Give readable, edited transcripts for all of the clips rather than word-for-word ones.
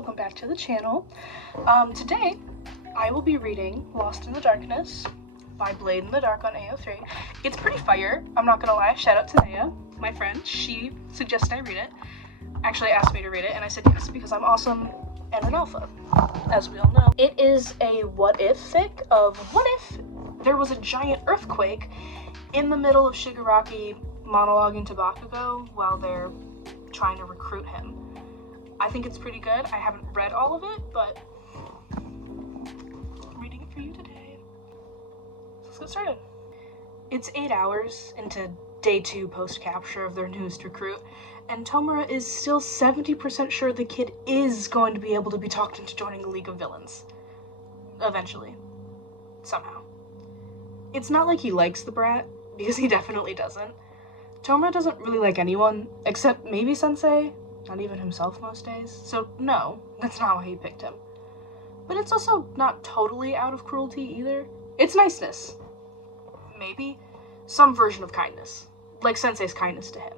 welcome back to the channel. Today, I will be reading Lost in the Darkness by Blade in the Dark on AO3. It's pretty fire, I'm not gonna lie. Shout out to Naya, my friend. She suggested I read it. Actually asked me to read it, and I said yes because I'm awesome and an alpha, as we all know. It is a what-if fic of what if there was a giant earthquake in the middle of Shigaraki monologuing to Bakugo while they're trying to recruit him. I think it's pretty good. I haven't read all of it, but I'm reading it for you today. Let's get started. It's 8 hours into day 2 post-capture of their newest recruit, and Tomura is still 70% sure the kid is going to be able to be talked into joining the League of Villains. Eventually. Somehow. It's not like he likes the brat, because he definitely doesn't. Tomura doesn't really like anyone, except maybe Sensei. Not even himself most days. So no, that's not why he picked him. But it's also not totally out of cruelty either. It's niceness. Maybe. Some version of kindness. Like Sensei's kindness to him.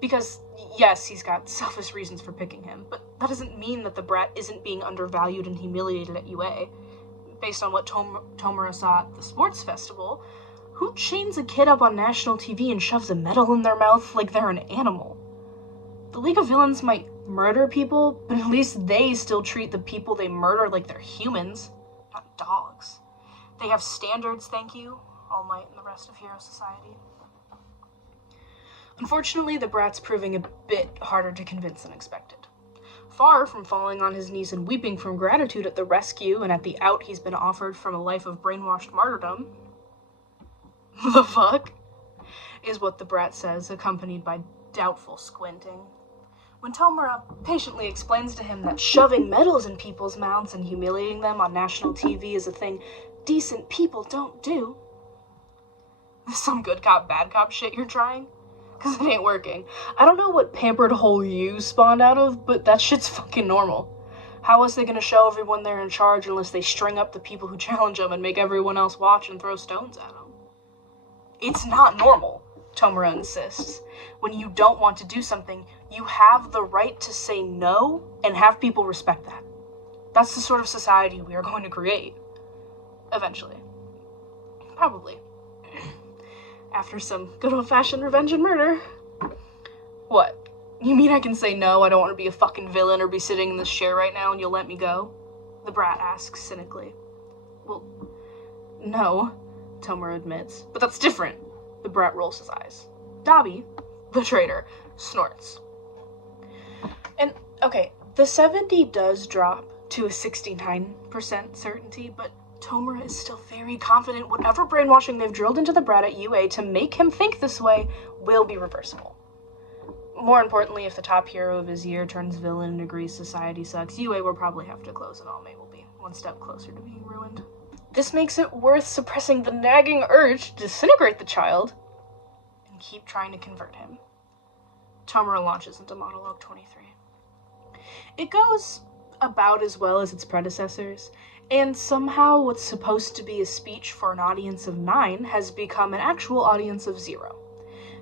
Because, yes, he's got selfish reasons for picking him, but that doesn't mean that the brat isn't being undervalued and humiliated at UA. Based on what Tomura saw at the sports festival, who chains a kid up on national TV and shoves a medal in their mouth like they're an animal? The League of Villains might murder people, but at least they still treat the people they murder like they're humans, not dogs. They have standards, thank you, All Might and the rest of Hero Society. Unfortunately, the brat's proving a bit harder to convince than expected. Far from falling on his knees and weeping from gratitude at the rescue and at the out he's been offered from a life of brainwashed martyrdom, the fuck, is what the brat says, accompanied by doubtful squinting. When Tomura patiently explains to him that shoving medals in people's mouths and humiliating them on national TV is a thing decent people don't do. This some good cop, bad cop shit you're trying? Cause it ain't working. I don't know what pampered hole you spawned out of, but that shit's fucking normal. How else are they gonna show everyone they're in charge unless they string up the people who challenge them and make everyone else watch and throw stones at them? It's not normal, Tomura insists. When you don't want to do something, you have the right to say no and have people respect that. That's the sort of society we are going to create. Eventually. Probably. After some good old-fashioned revenge and murder. What? You mean I can say no, I don't want to be a fucking villain or be sitting in this chair right now and you'll let me go? The brat asks cynically. Well, no, Tomura admits. But that's different. The brat rolls his eyes. Dabi, the traitor, snorts. And, okay, the 70 does drop to a 69% certainty, but Tomura is still very confident whatever brainwashing they've drilled into the brat at UA to make him think this way will be reversible. More importantly, if the top hero of his year turns villain and agrees society sucks, UA will probably have to close and All Might will be one step closer to being ruined. This makes it worth suppressing the nagging urge to disintegrate the child and keep trying to convert him. Tomura launches into Monologue 23. It goes about as well as its predecessors, and somehow what's supposed to be a speech for an audience of 9 has become an actual audience of 0.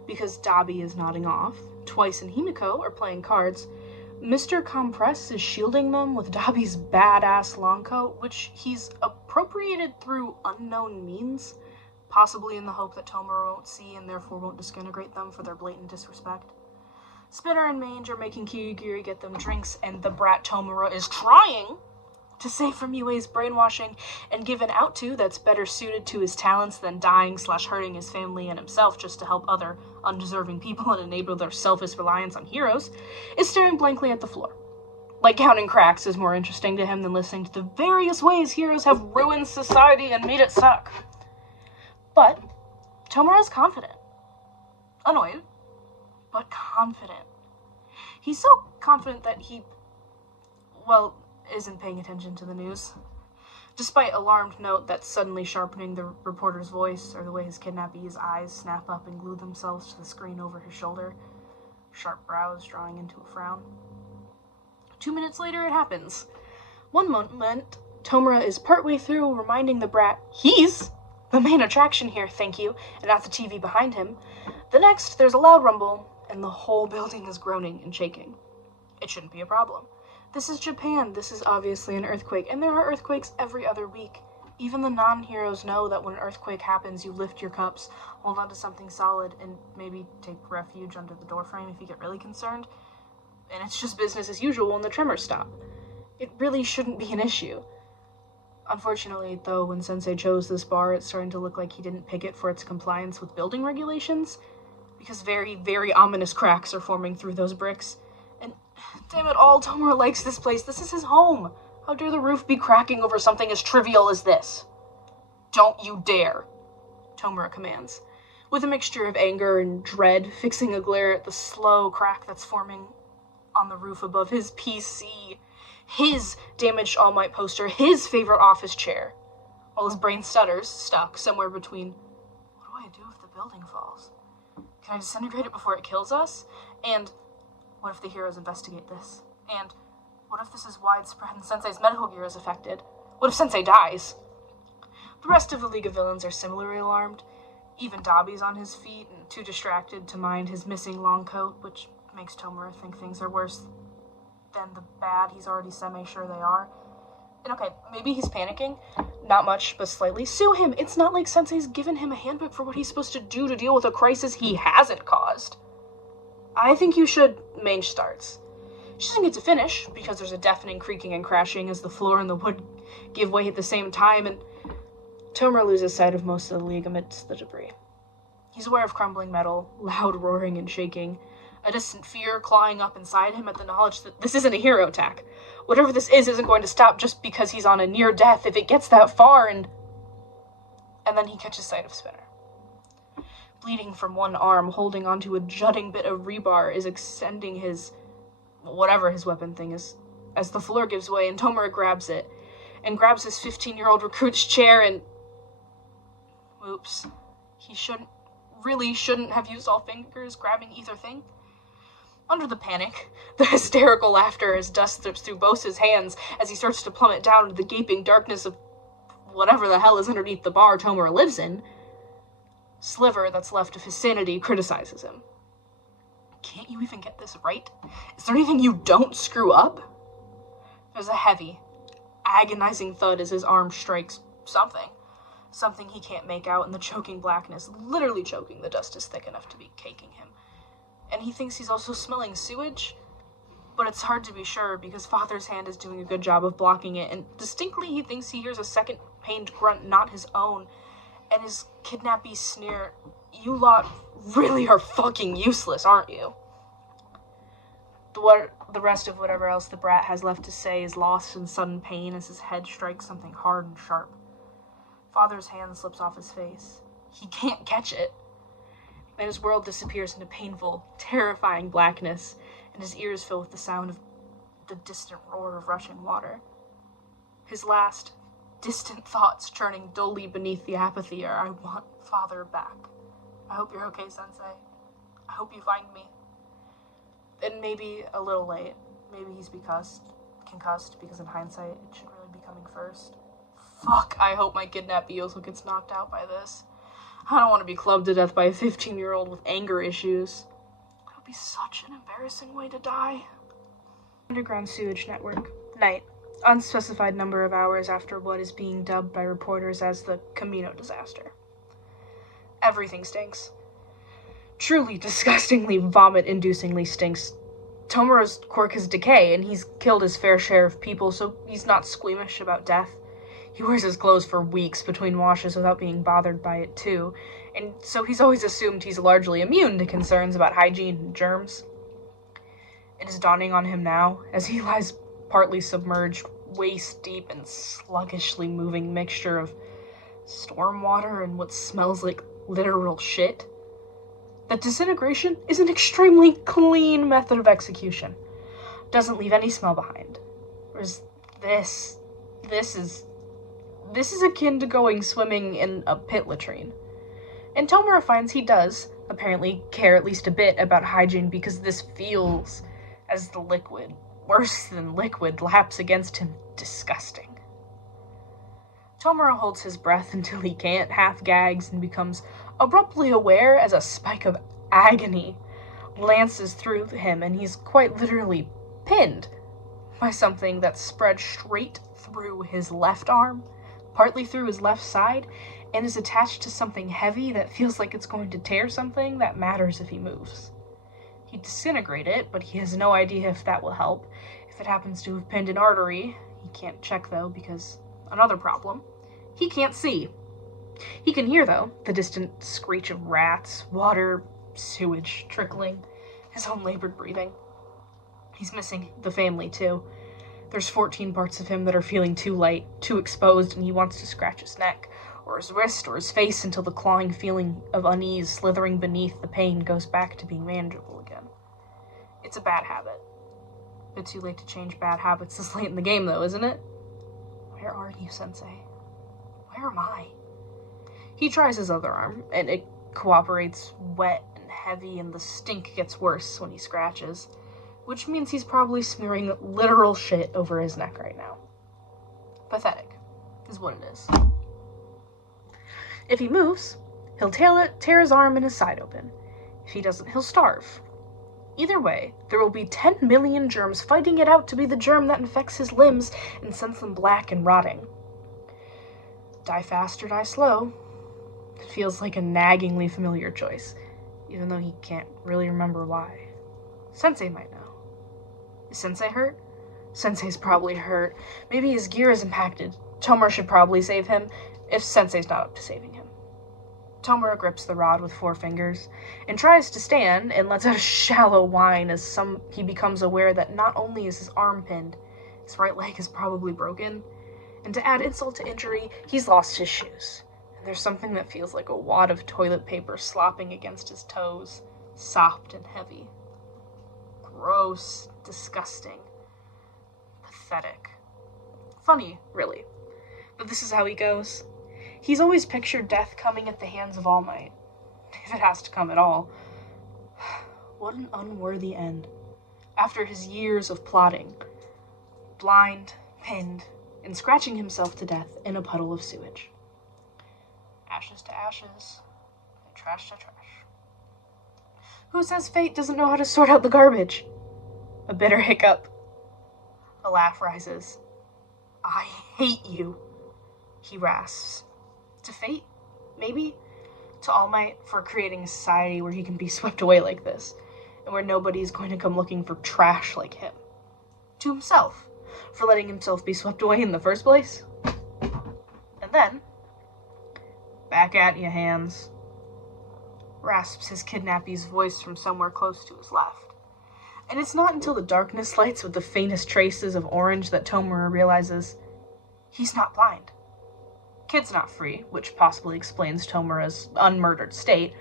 Because Dabi is nodding off, Twice and Himiko are playing cards, Mr. Compress is shielding them with Dabi's badass long coat, which he's appropriated through unknown means, possibly in the hope that Tomura won't see and therefore won't disintegrate them for their blatant disrespect. Spinner and Mange are making Kirigiri get them drinks, and the brat Tomura is trying to save from UA's brainwashing and give an out to that's better suited to his talents than dying/hurting his family and himself just to help other undeserving people and enable their selfish reliance on heroes, is staring blankly at the floor. Like counting cracks is more interesting to him than listening to the various ways heroes have ruined society and made it suck. But Tomura's confident. Annoyed, but confident. He's so confident that he, well, isn't paying attention to the news. Despite alarmed note that's suddenly sharpening the reporter's voice, or the way his kidnappee's eyes snap up and glue themselves to the screen over his shoulder, sharp brows drawing into a frown. 2 minutes later, it happens. One moment, Tomura is partway through reminding the brat he's the main attraction here, thank you, and not the TV behind him. The next, there's a loud rumble, and the whole building is groaning and shaking. It shouldn't be a problem. This is Japan. This is obviously an earthquake, and there are earthquakes every other week. Even the non-heroes know that when an earthquake happens, you lift your cups, hold onto something solid, and maybe take refuge under the doorframe if you get really concerned. And it's just business as usual when the tremors stop. It really shouldn't be an issue. Unfortunately, though, when Sensei chose this bar, it's starting to look like he didn't pick it for its compliance with building regulations, because very, very ominous cracks are forming through those bricks. And, damn it all, Tomura likes this place. This is his home. How dare the roof be cracking over something as trivial as this? Don't you dare, Tomura commands, with a mixture of anger and dread, fixing a glare at the slow crack that's forming on the roof above his PC, his damaged All Might poster, his favorite office chair, while his brain stutters, stuck somewhere between, what do I do if the building falls? Can I disintegrate it before it kills us? And what if the heroes investigate this? And what if this is widespread and Sensei's medical gear is affected? What if Sensei dies? The rest of the League of Villains are similarly alarmed. Even Dabi's on his feet and too distracted to mind his missing long coat, which makes Tomura think things are worse than the bad he's already semi-sure they are. And okay, maybe he's panicking. Not much, but slightly. Sue him! It's not like Sensei's given him a handbook for what he's supposed to do to deal with a crisis he hasn't caused. I think you should, Mange starts. She doesn't get to finish, because there's a deafening creaking and crashing as the floor and the wood give way at the same time, and Tomura loses sight of most of the League amidst the debris. He's aware of crumbling metal, loud roaring and shaking, a distant fear clawing up inside him at the knowledge that this isn't a hero attack. Whatever this isn't going to stop just because he's on a near death if it gets that far, and then he catches sight of Spinner. Bleeding from one arm, holding onto a jutting bit of rebar, is extending his whatever his weapon thing is, as the floor gives way and Tomura grabs it, and grabs his 15-year-old recruit's chair and... Oops. He shouldn't have used all fingers grabbing either thing. Under the panic, the hysterical laughter as dust slips through both his hands as he starts to plummet down into the gaping darkness of whatever the hell is underneath the bar Tomura lives in. Sliver that's left of his sanity criticizes him. Can't you even get this right? Is there anything you don't screw up? There's a heavy, agonizing thud as his arm strikes something. Something he can't make out in the choking blackness, literally choking. The dust is thick enough to be caking him. And he thinks he's also smelling sewage, but it's hard to be sure because Father's hand is doing a good job of blocking it, and distinctly he thinks he hears a second pained grunt not his own, and his kidnappee sneer, "You lot really are fucking useless, aren't you?" The rest of whatever else the brat has left to say is lost in sudden pain as his head strikes something hard and sharp. Father's hand slips off his face. He can't catch it. And his world disappears into painful, terrifying blackness, and his ears fill with the sound of the distant roar of rushing water. His last, distant thoughts churning dully beneath the apathy are, "I want Father back. I hope you're okay, Sensei. I hope you find me." And maybe a little late. Maybe he's concussed, because in hindsight, it should really be coming first. Fuck, I hope my kidnappee also gets knocked out by this. I don't want to be clubbed to death by a 15-year-old with anger issues. That would be such an embarrassing way to die. Underground sewage network. Night. Unspecified number of hours after what is being dubbed by reporters as the Camino disaster. Everything stinks. Truly disgustingly, vomit-inducingly stinks. Tomura's quirk is decay, and he's killed his fair share of people, so he's not squeamish about death. He wears his clothes for weeks between washes without being bothered by it, too, and so he's always assumed he's largely immune to concerns about hygiene and germs. It is dawning on him now, as he lies partly submerged, waist-deep and sluggishly moving mixture of storm water and what smells like literal shit, that disintegration is an extremely clean method of execution. Doesn't leave any smell behind. Whereas this is akin to going swimming in a pit latrine. And Tomura finds he does, apparently, care at least a bit about hygiene because this feels, as the liquid, worse than liquid, laps against him, disgusting. Tomura holds his breath until he can't, half gags, and becomes abruptly aware as a spike of agony lances through him and he's quite literally pinned. by something that spread straight through his left arm, partly through his left side, and is attached to something heavy that feels like it's going to tear something that matters if he moves. He'd disintegrate it, but he has no idea if that will help. If it happens to have pinned an artery, he can't check though, because another problem, he can't see. He can hear, though, the distant screech of rats, water, sewage trickling, his own labored breathing. He's missing the family, too. There's 14 parts of him that are feeling too light, too exposed, and he wants to scratch his neck, or his wrist, or his face until the clawing feeling of unease slithering beneath the pain goes back to being manageable again. It's a bad habit. A bit too late to change bad habits this late in the game, though, isn't it? Where are you, Sensei? Where am I? He tries his other arm, and it cooperates, wet and heavy, and the stink gets worse when he scratches, which means he's probably smearing literal shit over his neck right now. Pathetic, is what it is. If he moves, he'll tear his arm and his side open. If he doesn't, he'll starve. Either way, there will be 10 million germs fighting it out to be the germ that infects his limbs and sends them black and rotting. Die fast or die slow. It feels like a naggingly familiar choice, even though he can't really remember why. Sensei might know. Is Sensei hurt? Sensei's probably hurt. Maybe his gear is impacted. Tomura should probably save him, if Sensei's not up to saving him. Tomura grips the rod with 4 fingers, and tries to stand, and lets out a shallow whine as he becomes aware that not only is his arm pinned, his right leg is probably broken, and to add insult to injury, he's lost his shoes. And there's something that feels like a wad of toilet paper slopping against his toes, soft and heavy. Gross, disgusting, pathetic. Funny, really, but this is how he goes. He's always pictured death coming at the hands of All Might, if it has to come at all. What an unworthy end. After his years of plotting, blind, pinned, and scratching himself to death in a puddle of sewage. Ashes to ashes, and trash to trash. Who says fate doesn't know how to sort out the garbage? A bitter hiccup. A laugh rises. I hate you, he rasps. To fate, maybe? To All Might for creating a society where he can be swept away like this, and where nobody's going to come looking for trash like him. To himself, for letting himself be swept away in the first place. And then, back at you, hands, rasps his kidnappy's voice from somewhere close to his left. And it's not until the darkness lights with the faintest traces of orange that Tomura realizes he's not blind. Kid's not free, which possibly explains Tomura's unmurdered state.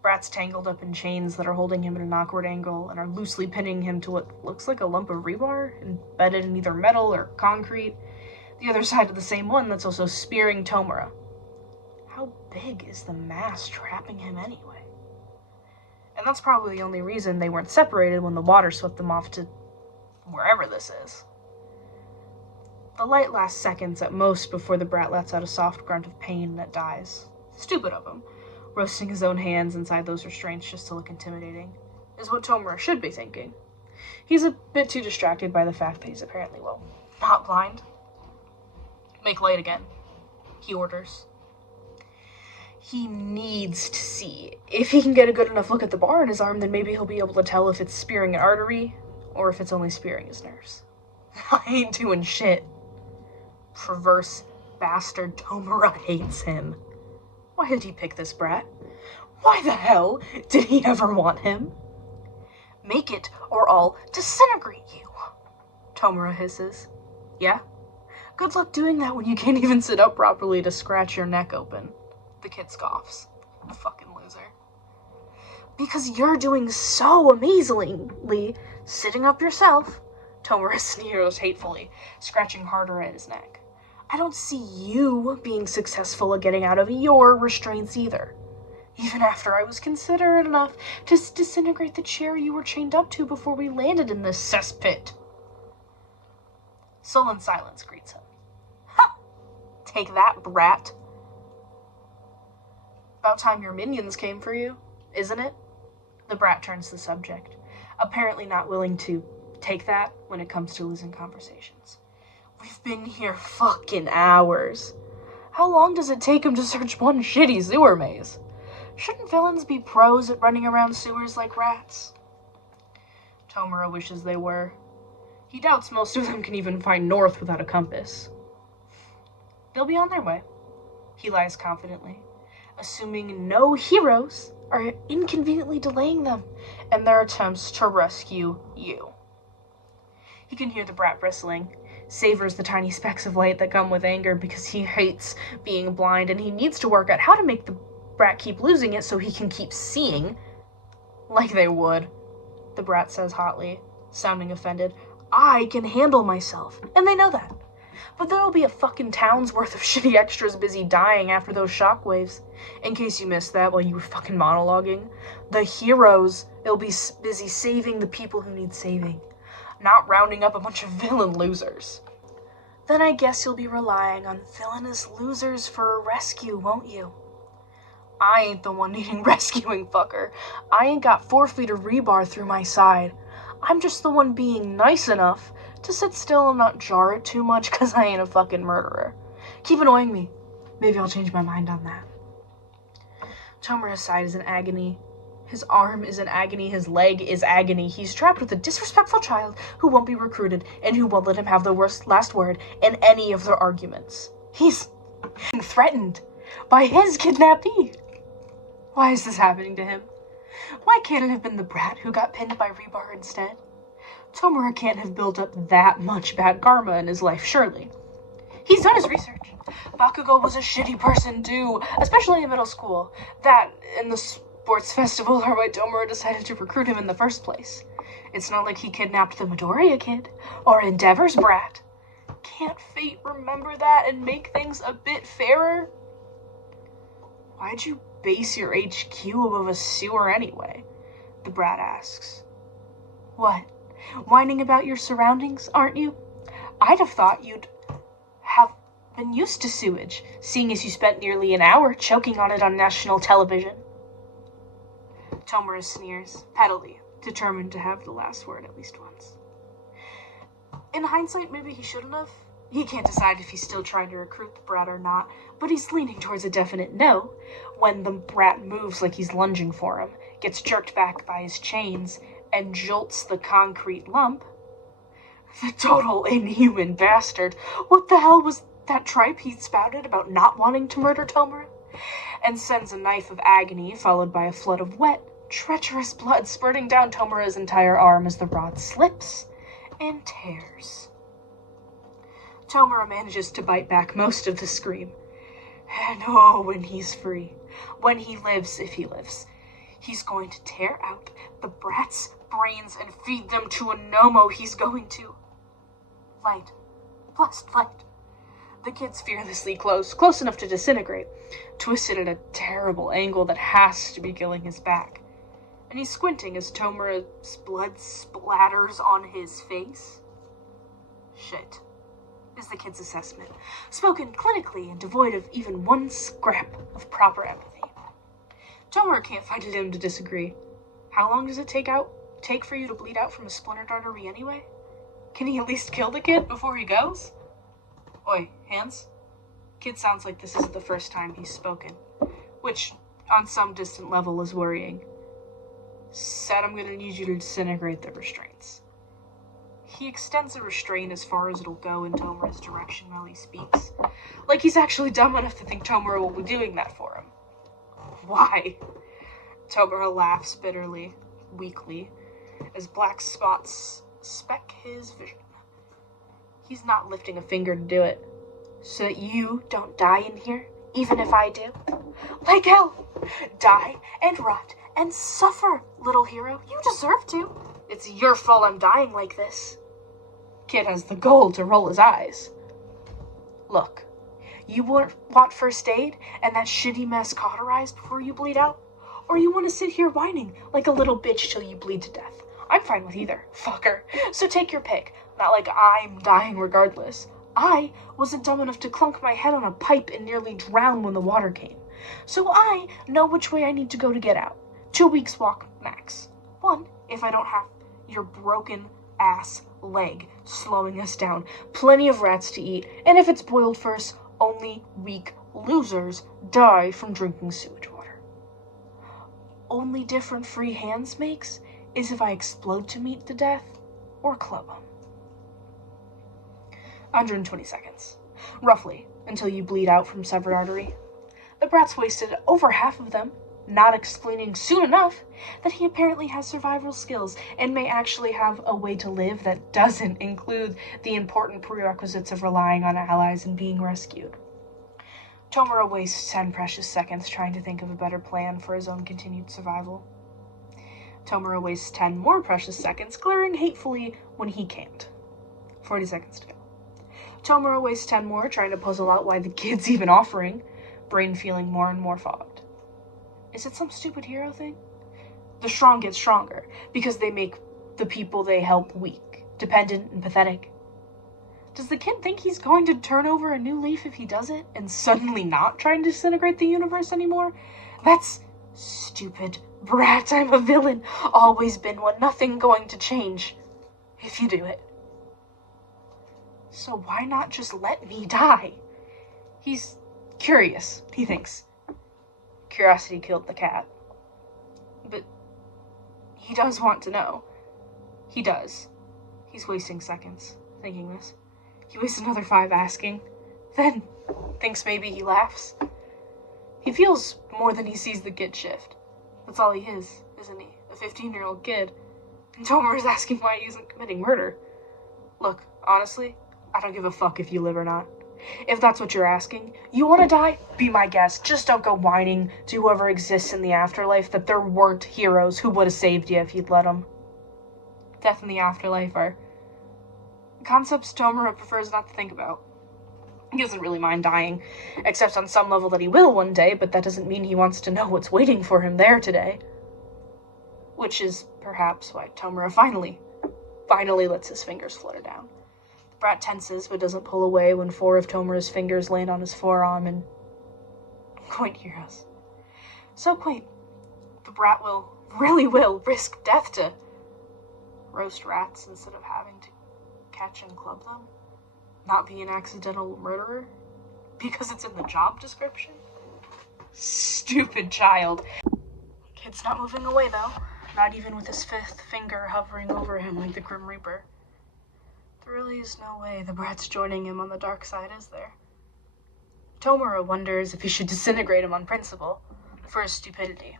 Brat's tangled up in chains that are holding him at an awkward angle and are loosely pinning him to what looks like a lump of rebar, embedded in either metal or concrete, the other side of the same one that's also spearing Tomura. How big is the mass trapping him anyway? And that's probably the only reason they weren't separated when the water swept them off to wherever this is. The light lasts seconds at most before the brat lets out a soft grunt of pain that dies. Stupid of him, roasting his own hands inside those restraints just to look intimidating, is what Tomura should be thinking. He's a bit too distracted by the fact that he's apparently, well, not blind. Make light again, he orders. He needs to see. If he can get a good enough look at the bar in his arm, then maybe he'll be able to tell if it's spearing an artery, or if it's only spearing his nerves. I ain't doing shit. Perverse bastard Tomura hates him. Why did he pick this brat? Why the hell did he ever want him? Make it, or I'll disintegrate you, Tomura hisses. Yeah? Good luck doing that when you can't even sit up properly to scratch your neck open. The kid scoffs. Fucking loser. Because you're doing so amazingly, sitting up yourself, Tomura sneers hatefully, scratching harder at his neck. I don't see you being successful at getting out of your restraints either. Even after I was considerate enough to disintegrate the chair you were chained up to before we landed in this cesspit. Sullen silence greets him. Ha! Take that, brat. About time your minions came for you, isn't it? The brat turns the subject, apparently not willing to Take that when it comes to losing conversations. We've been here fucking hours. How long does it take him to search one shitty sewer maze? Shouldn't villains be pros at running around sewers like rats? Tomura wishes they were. He doubts most of them can even find north without a compass. They'll be on their way, he lies confidently, assuming no heroes are inconveniently delaying them in their attempts to rescue you. He can hear the brat bristling, savors the tiny specks of light that come with anger because he hates being blind and he needs to work out how to make the brat keep losing it so he can keep seeing. Like they would, the brat says hotly, sounding offended. I can handle myself, and they know that. But there'll be a fucking town's worth of shitty extras busy dying after those shockwaves. In case you missed that while you were fucking monologuing, the heroes will be busy saving the people who need saving, not rounding up a bunch of villain losers. Then I guess you'll be relying on villainous losers for a rescue, won't you? I ain't the one needing rescuing, fucker. I ain't got 4 feet of rebar through my side. I'm just the one being nice enough to sit still and not jar it too much because I ain't a fucking murderer. Keep annoying me. Maybe I'll change my mind on that. Tomura's side is in agony. His arm is in agony. His leg is agony. He's trapped with a disrespectful child who won't be recruited and who won't let him have the last word in any of their arguments. He's threatened by his kidnappee. Why is this happening to him? Why can't it have been the brat who got pinned by rebar instead? Tomura can't have built up that much bad karma in his life, surely. He's done his research. Bakugo was a shitty person too, especially in middle school. That and the sports festival are why Tomura decided to recruit him in the first place. It's not like he kidnapped the Midoriya kid, or Endeavor's brat. Can't fate remember that and make things a bit fairer? Why'd you base your HQ above a sewer anyway? The brat asks. What? Whining about your surroundings, aren't you? I'd have thought you'd have been used to sewage, seeing as you spent nearly an hour choking on it on national television. Tomura sneers, pettily, determined to have the last word at least once. In hindsight, maybe he shouldn't have. He can't decide if he's still trying to recruit the brat or not, but he's leaning towards a definite no when the brat moves like he's lunging for him, gets jerked back by his chains, and jolts the concrete lump. The total inhuman bastard. What the hell was that tripe he spouted about not wanting to murder Tomura? And sends a knife of agony followed by a flood of wet, treacherous blood spurting down Tomura's entire arm as the rod slips and tears. Tomura manages to bite back most of the scream. And oh, when he's free, when he lives, if he lives, he's going to tear out the brat's brains and feed them to a Nomo he's going to. Light. Blessed light. The kid's fearlessly close enough to disintegrate, twisted at a terrible angle that has to be killing his back. And he's squinting as Tomura's blood splatters on his face. Shit, is the kid's assessment, spoken clinically and devoid of even one scrap of proper empathy. Tomura can't find it in him to disagree. How long does it take for you to bleed out from a splintered artery anyway? Can he at least kill the kid before he goes? Oi, hands? Kid sounds like this isn't the first time he's spoken, which, on some distant level, is worrying. Said I'm gonna need you to disintegrate the restraints. He extends the restraint as far as it'll go in Tomura's direction while he speaks, like he's actually dumb enough to think Tomura will be doing that for him. Why? Tomura laughs bitterly, weakly, as black spots speck his vision. He's not lifting a finger to do it, so that you don't die in here, even if I do. Like hell! Die and rot and suffer, little hero. You deserve to. It's your fault I'm dying like this. Kid has the gall to roll his eyes. Look, you want first aid and that shitty mess cauterized before you bleed out? Or you want to sit here whining like a little bitch till you bleed to death? I'm fine with either, fucker. So take your pick. Not like I'm dying regardless. I wasn't dumb enough to clunk my head on a pipe and nearly drown when the water came. So I know which way I need to go to get out. 2 weeks walk max. 1, if I don't have your broken, ass leg, slowing us down. Plenty of rats to eat, and if it's boiled first, only weak losers die from drinking sewage water. Only different free hands makes is if I explode to meat to death or club them. 120 seconds, roughly, until you bleed out from severed artery. The brat's wasted over half of them, not explaining soon enough that he apparently has survival skills and may actually have a way to live that doesn't include the important prerequisites of relying on allies and being rescued. Tomura wastes 10 precious seconds trying to think of a better plan for his own continued survival. Tomura wastes 10 more precious seconds glaring hatefully when he can't. 40 seconds to go. Tomura wastes 10 more trying to puzzle out why the kid's even offering, brain feeling more and more fogged. Is it some stupid hero thing? The strong get stronger because they make the people they help weak, dependent, and pathetic. Does the kid think he's going to turn over a new leaf if he does it and suddenly not try and disintegrate the universe anymore? That's stupid. Brat, I'm a villain. Always been one. Nothing going to change if you do it. So why not just let me die? He's curious, he thinks. Curiosity killed the cat. But he does want to know. He does. He's wasting seconds thinking this. He wastes another 5 asking. Then thinks maybe he laughs. He feels more than he sees the kid shift. That's all he is, isn't he? A 15-year-old kid. And Tomura is asking why he isn't committing murder. Look, honestly, I don't give a fuck if you live or not. If that's what you're asking, you want to die? Be my guest. Just don't go whining to whoever exists in the afterlife that there weren't heroes who would have saved you if you'd let them. Death and the afterlife are concepts Tomura prefers not to think about. He doesn't really mind dying, except on some level that he will one day, but that doesn't mean he wants to know what's waiting for him there today. Which is perhaps why Tomura finally lets his fingers flutter down. The brat tenses, but doesn't pull away when 4 of Tomura's fingers land on his forearm and quaint heroes. So quaint. The brat really will risk death to roast rats instead of having to catch and club them. Not be an accidental murderer because it's in the job description. Stupid child. Kid's not moving away though, not even with his 5th finger hovering over him like the Grim Reaper. There really is no way the brat's joining him on the dark side, is there? Tomura wonders if he should disintegrate him on principle for his stupidity.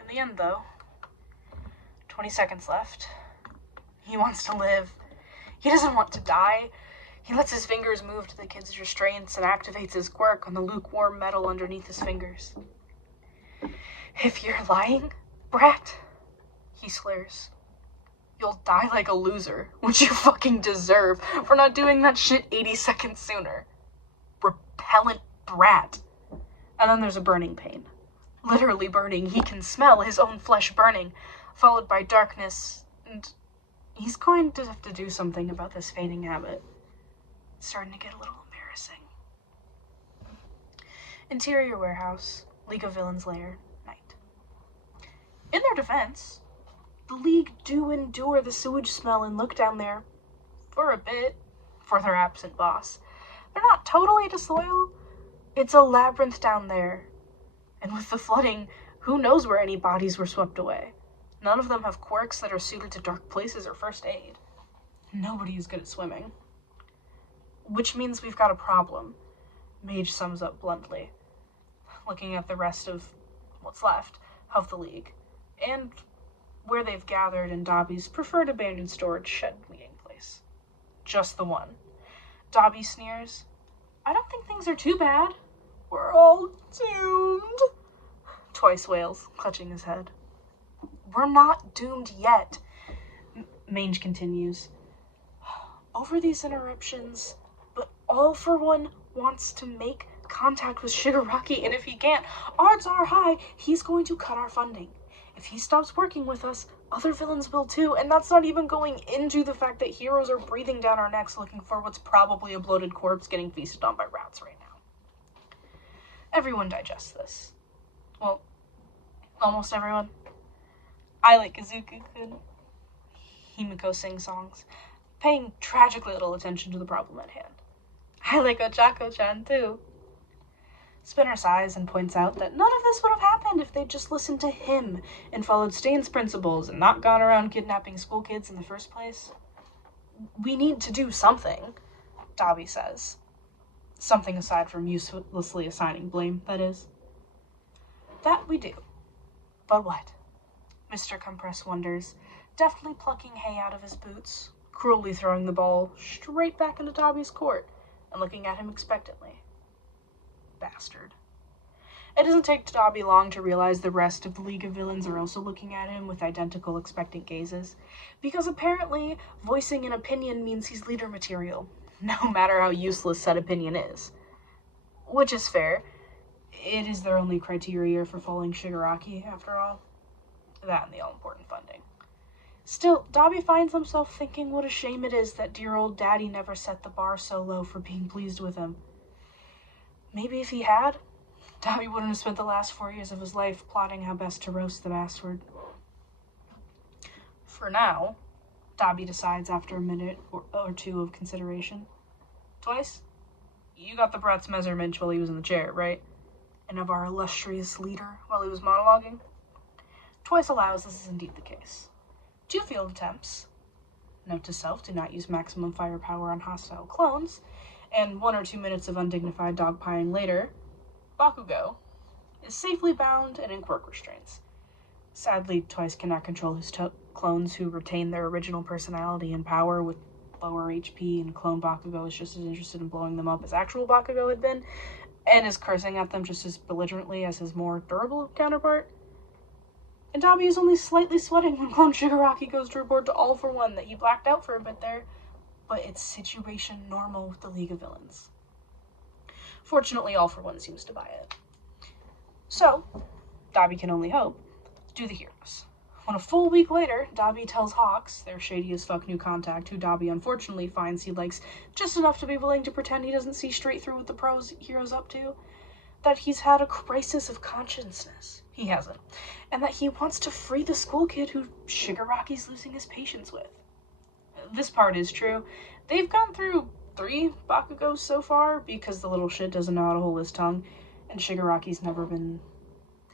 In the end though, 20 seconds left. He wants to live. He doesn't want to die. He lets his fingers move to the kid's restraints and activates his quirk on the lukewarm metal underneath his fingers. If you're lying, brat, he slurs, you'll die like a loser, which you fucking deserve for not doing that shit 80 seconds sooner. Repellent brat. And then there's a burning pain. Literally burning. He can smell his own flesh burning, followed by darkness, and he's going to have to do something about this fading habit. It's starting to get a little embarrassing. Interior warehouse, League of Villains lair, night. In their defense, the League do endure the sewage smell and look down there for a bit for their absent boss. They're not totally disloyal. It's a labyrinth down there. And with the flooding, who knows where any bodies were swept away. None of them have quirks that are suited to dark places or first aid. Nobody is good at swimming. Which means we've got a problem, Mage sums up bluntly, looking at the rest of what's left of the League, and where they've gathered in Dobby's preferred abandoned storage shed meeting place. Just the one. Dobby sneers, I don't think things are too bad. We're all doomed. Twice wails, clutching his head. We're not doomed yet, Mange continues. Over these interruptions, but All for One wants to make contact with Shigaraki, and if he can't, odds are high he's going to cut our funding. If he stops working with us, other villains will too, and that's not even going into the fact that heroes are breathing down our necks looking for what's probably a bloated corpse getting feasted on by rats right now. Everyone digests this. Well, almost everyone. I like Izuku-kun. Himiko sings songs, paying tragically little attention to the problem at hand. I like Ochako-chan too. Spinner sighs and points out that none of this would have happened if they'd just listened to him and followed Stain's principles and not gone around kidnapping school kids in the first place. We need to do something, Dabi says. Something aside from uselessly assigning blame, that is. That we do. But what? Mr. Compress wonders, deftly plucking hay out of his boots, cruelly throwing the ball straight back into Dabi's court, and looking at him expectantly. Bastard. It doesn't take Dabi long to realize the rest of the League of Villains are also looking at him with identical expectant gazes, because apparently voicing an opinion means he's leader material, no matter how useless said opinion is. Which is fair. It is their only criteria for following Shigaraki, after all. That and the all-important funding. Still, Dabi finds himself thinking what a shame it is that dear old daddy never set the bar so low for being pleased with him. Maybe if he had, Dabi wouldn't have spent the last 4 years of his life plotting how best to roast the bastard. For now, Dabi decides after a minute or two of consideration. Twice, you got the brat's measurement while he was in the chair, right? And of our illustrious leader while he was monologuing? Twice allows this is indeed the case. 2 field attempts. Note to self, do not use maximum firepower on hostile clones. And 1 or 2 minutes of undignified dogpieing later, Bakugo is safely bound and in quirk restraints. Sadly, Twice cannot control his clones who retain their original personality and power with lower HP, and clone Bakugo is just as interested in blowing them up as actual Bakugo had been, and is cursing at them just as belligerently as his more durable counterpart. And Dabi is only slightly sweating when Clone Shigaraki goes to report to All For One that he blacked out for a bit there, but it's situation normal with the League of Villains. Fortunately, All For One seems to buy it. So, Dabi can only hope, do the heroes. When a full week later, Dabi tells Hawks, their shady as fuck new contact, who Dabi unfortunately finds he likes just enough to be willing to pretend he doesn't see straight through what the hero's up to, that he's had a crisis of consciousness. He hasn't. And that he wants to free the school kid who Shigaraki's losing his patience with. This part is true. They've gone through 3 Bakugos so far because the little shit doesn't know how to hold his tongue, and Shigaraki's never been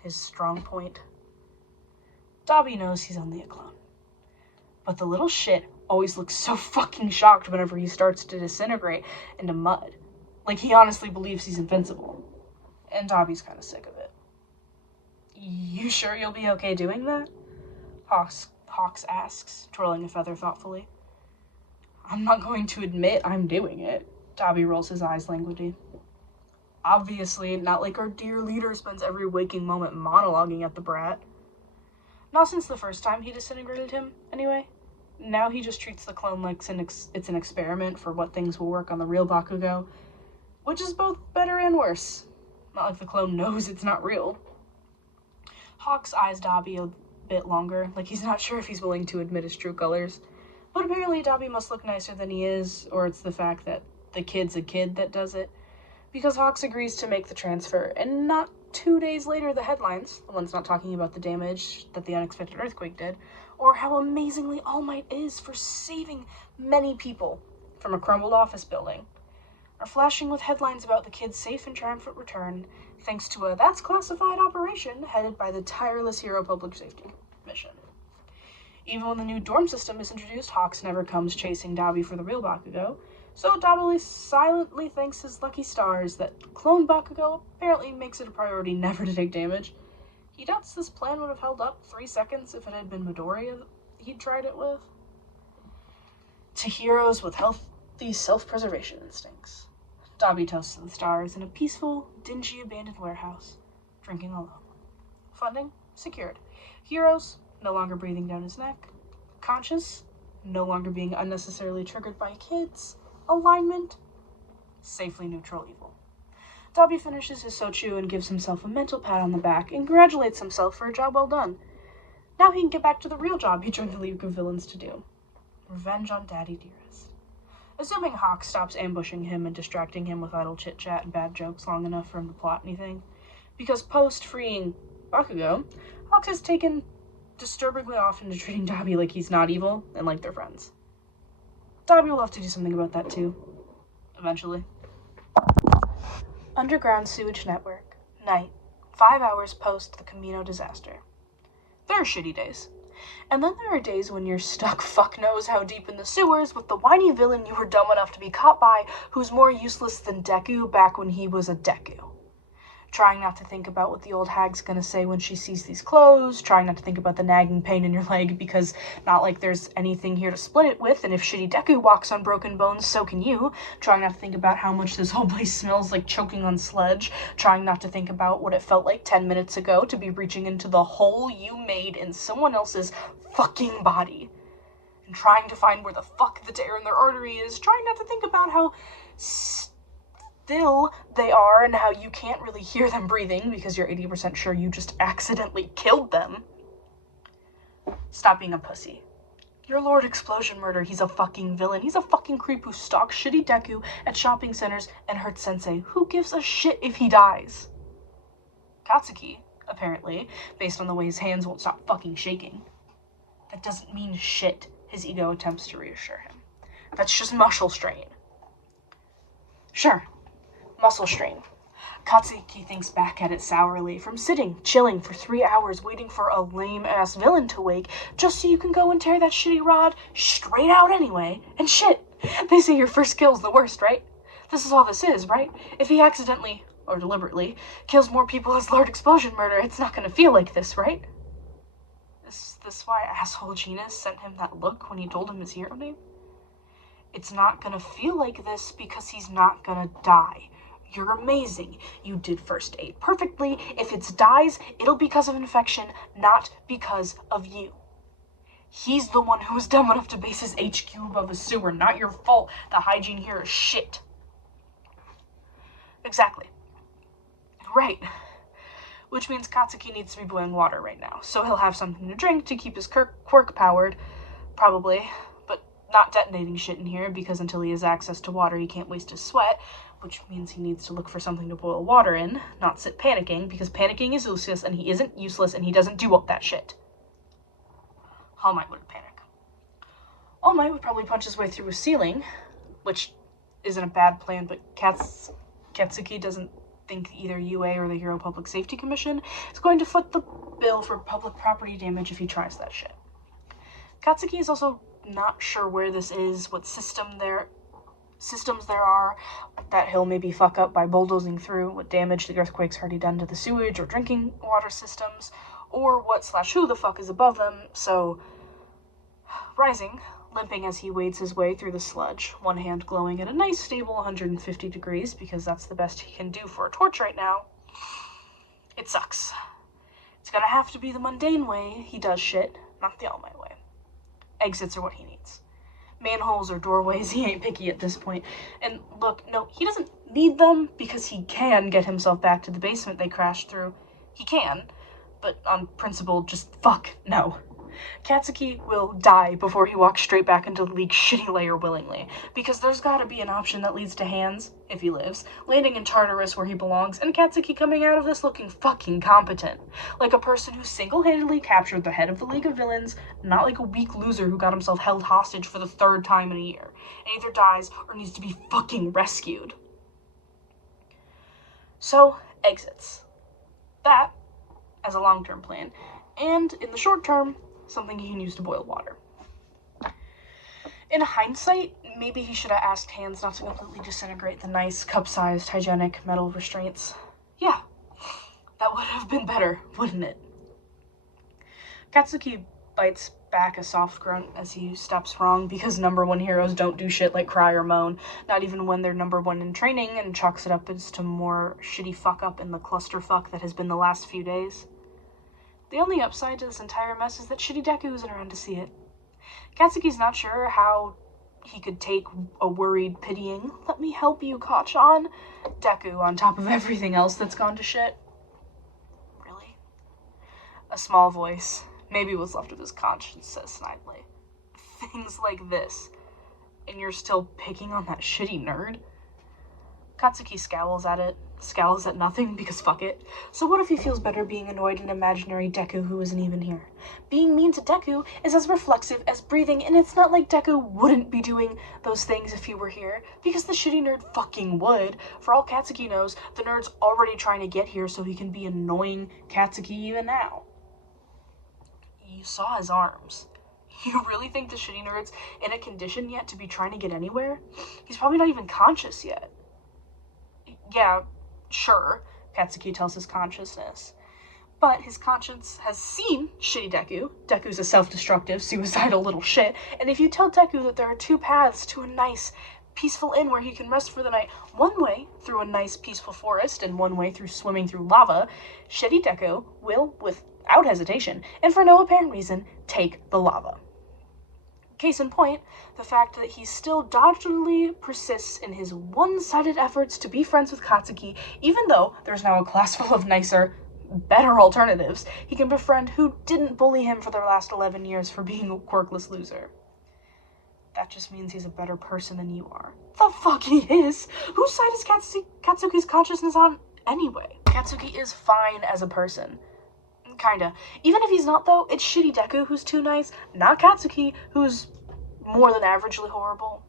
his strong point. Dabi knows he's only a clone. But the little shit always looks so fucking shocked whenever he starts to disintegrate into mud. Like he honestly believes he's invincible. And Dabi's kind of sick of it. You sure you'll be okay doing that? Hawks asks, twirling a feather thoughtfully. I'm not going to admit I'm doing it. Dabi rolls his eyes languidly. Obviously, not like our dear leader spends every waking moment monologuing at the brat. Not since the first time he disintegrated him, anyway. Now he just treats the clone like it's an experiment for what things will work on the real Bakugo, which is both better and worse. Not like the clone knows it's not real. Hawks eyes Dabi a bit longer, like he's not sure if he's willing to admit his true colors. But apparently Dabi must look nicer than he is, or it's the fact that the kid's a kid that does it. Because Hawks agrees to make the transfer, and not 2 days later the headlines, the ones not talking about the damage that the unexpected earthquake did, or how amazingly All Might is for saving many people from a crumbled office building, are flashing with headlines about the kid's safe and triumphant return, thanks to a That's Classified operation headed by the tireless Hero Public Safety mission. Even when the new dorm system is introduced, Hawks never comes chasing Dabi for the real Bakugo, so Dabi silently thanks his lucky stars that clone Bakugo apparently makes it a priority never to take damage. He doubts this plan would have held up 3 seconds if it had been Midoriya he'd tried it with. To heroes with healthy self-preservation instincts, Dabi toasts to the stars in a peaceful, dingy, abandoned warehouse, drinking alone. Funding secured. Heroes no longer breathing down his neck. Conscious no longer being unnecessarily triggered by kids. Alignment safely neutral evil. Dabi finishes his sochu and gives himself a mental pat on the back and congratulates himself for a job well done. Now he can get back to the real job he joined the League of Villains to do. Revenge on Daddy Dearest. Assuming Hawk stops ambushing him and distracting him with idle chit-chat and bad jokes long enough for him to plot anything. Because post-freeing Bakugo, Hawk has taken disturbingly often to treating Dobby like he's not evil and like they're friends. Dobby will have to do something about that too, eventually. Underground sewage network. Night. 5 hours post the Camino disaster. There are shitty days. And then there are days when you're stuck fuck knows how deep in the sewers with the whiny villain you were dumb enough to be caught by, who's more useless than Deku back when he was a Deku. Trying not to think about what the old hag's gonna say when she sees these clothes, trying not to think about the nagging pain in your leg because not like there's anything here to split it with, and if shitty Deku walks on broken bones, so can you. Trying not to think about how much this whole place smells like choking on sludge, trying not to think about what it felt like 10 minutes ago to be reaching into the hole you made in someone else's fucking body, and trying to find where the fuck the tear in their artery is, trying not to think about how still they are and how you can't really hear them breathing because you're 80% sure you just accidentally killed them. Stop being a pussy. Your Lord Explosion Murder, he's a fucking villain. He's a fucking creep who stalks shitty Deku at shopping centers and hurts Sensei. Who gives a shit if he dies? Katsuki, apparently, based on the way his hands won't stop fucking shaking. That doesn't mean shit, his ego attempts to reassure him. That's just muscle strain. Sure. Muscle strain. Katsuki thinks back at it sourly, from sitting, chilling for 3 hours waiting for a lame-ass villain to wake, just so you can go and tear that shitty rod straight out anyway. And shit, they say your first kill's the worst, right? This is all this is, right? If he accidentally, or deliberately, kills more people as Lord Explosion Murder, it's not gonna feel like this, right? Is this why asshole Gina sent him that look when he told him his hero name? It's not gonna feel like this because he's not gonna die. You're amazing. You did first aid perfectly. If it dies, it'll be because of infection, not because of you. He's the one who was dumb enough to base his HQ above a sewer, not your fault. The hygiene here is shit. Exactly. Right. Which means Katsuki needs to be boiling water right now, so he'll have something to drink to keep his quirk powered, probably, but not detonating shit in here, because until he has access to water, he can't waste his sweat, which means he needs to look for something to boil water in, not sit panicking, because panicking is useless, and he isn't useless, and he doesn't do all that shit. All Might wouldn't panic. All Might would probably punch his way through a ceiling, which isn't a bad plan, but Katsuki doesn't think either UA or the Hero Public Safety Commission is going to foot the bill for public property damage if he tries that shit. Katsuki is also not sure where this is, what systems there are that he'll maybe fuck up by bulldozing through, what damage the earthquake's already done to the sewage or drinking water systems, or what/who the fuck is above them, so rising, limping as he wades his way through the sludge, one hand glowing at a nice stable 150 degrees, because that's the best he can do for a torch right now. It sucks. It's gonna have to be the mundane way he does shit, not the All Might way. Exits are what he needs. Manholes or doorways, he ain't picky at this point. And look, no, he doesn't need them because he can get himself back to the basement they crashed through. He can, but on principle, just fuck no. Katsuki will die before he walks straight back into the league's shitty lair willingly, because there's gotta be an option that leads to Hands, if he lives, landing in Tartarus where he belongs, and Katsuki coming out of this looking fucking competent. Like a person who single-handedly captured the head of the League of Villains, not like a weak loser who got himself held hostage for the 3rd time in a year, and either dies or needs to be fucking rescued. So, exits. That, as a long-term plan, and in the short term, something he can use to boil water. In hindsight, maybe he should have asked Hands not to completely disintegrate the nice, cup-sized, hygienic metal restraints. Yeah, that would have been better, wouldn't it? Katsuki bites back a soft grunt as he steps wrong, because number 1 heroes don't do shit like cry or moan, not even when they're number 1 in training, and chalks it up as to more shitty fuck-up in the clusterfuck that has been the last few days. The only upside to this entire mess is that shitty Deku isn't around to see it. Katsuki's not sure how he could take a worried, pitying, "let me help you, Kachan," Deku on top of everything else that's gone to shit. Really? A small voice, maybe what's left of his conscience, says snidely, "Things like this, and you're still picking on that shitty nerd?" Katsuki scowls at it, scowls at nothing because fuck it. So what if he feels better being annoyed at an imaginary Deku who isn't even here? Being mean to Deku is as reflexive as breathing, and it's not like Deku wouldn't be doing those things if he were here, because the shitty nerd fucking would. For all Katsuki knows, the nerd's already trying to get here so he can be annoying Katsuki even now. You saw his arms. You really think the shitty nerd's in a condition yet to be trying to get anywhere? He's probably not even conscious yet. Yeah, sure, Katsuki tells his consciousness. But his conscience has seen shitty Deku. Deku's a self-destructive, suicidal little shit. And if you tell Deku that there are two paths to a nice, peaceful inn where he can rest for the night, one way through a nice, peaceful forest and one way through swimming through lava, shitty Deku will, without hesitation, and for no apparent reason, take the lava. Case in point, the fact that he still doggedly persists in his one-sided efforts to be friends with Katsuki, even though there's now a class full of nicer, better alternatives he can befriend who didn't bully him for the last 11 years for being a quirkless loser. That just means he's a better person than you are. The fuck he is! Whose side is Katsuki's consciousness on anyway? Katsuki is fine as a person. Kinda. Even if he's not, though, it's shitty Deku who's too nice, not Katsuki, who's more than averagely horrible.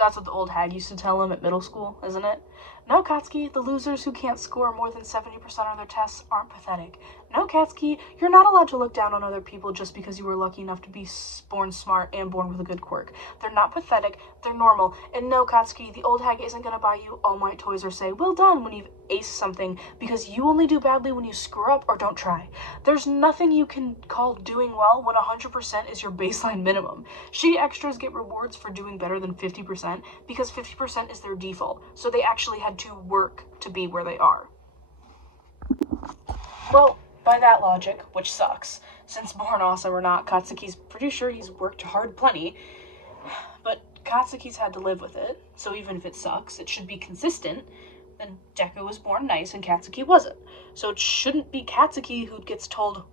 That's what the old hag used to tell him at middle school, isn't it? No, Katsuki, the losers who can't score more than 70% of their tests aren't pathetic. No, Katsuki, you're not allowed to look down on other people just because you were lucky enough to be born smart and born with a good quirk. They're not pathetic, they're normal. And no, Katsuki, the old hag isn't gonna buy you All Might toys or say, well done, when you've aced something, because you only do badly when you screw up or don't try. There's nothing you can call doing well when 100% is your baseline minimum. Shitty extras get rewards for doing better than 50% because 50% is their default, so they actually had to work to be where they are. Well, by that logic, which sucks, since born awesome or not, Katsuki's pretty sure he's worked hard plenty, but Katsuki's had to live with it, so even if it sucks, it should be consistent. Then Deku was born nice and Katsuki wasn't, so it shouldn't be Katsuki who gets told,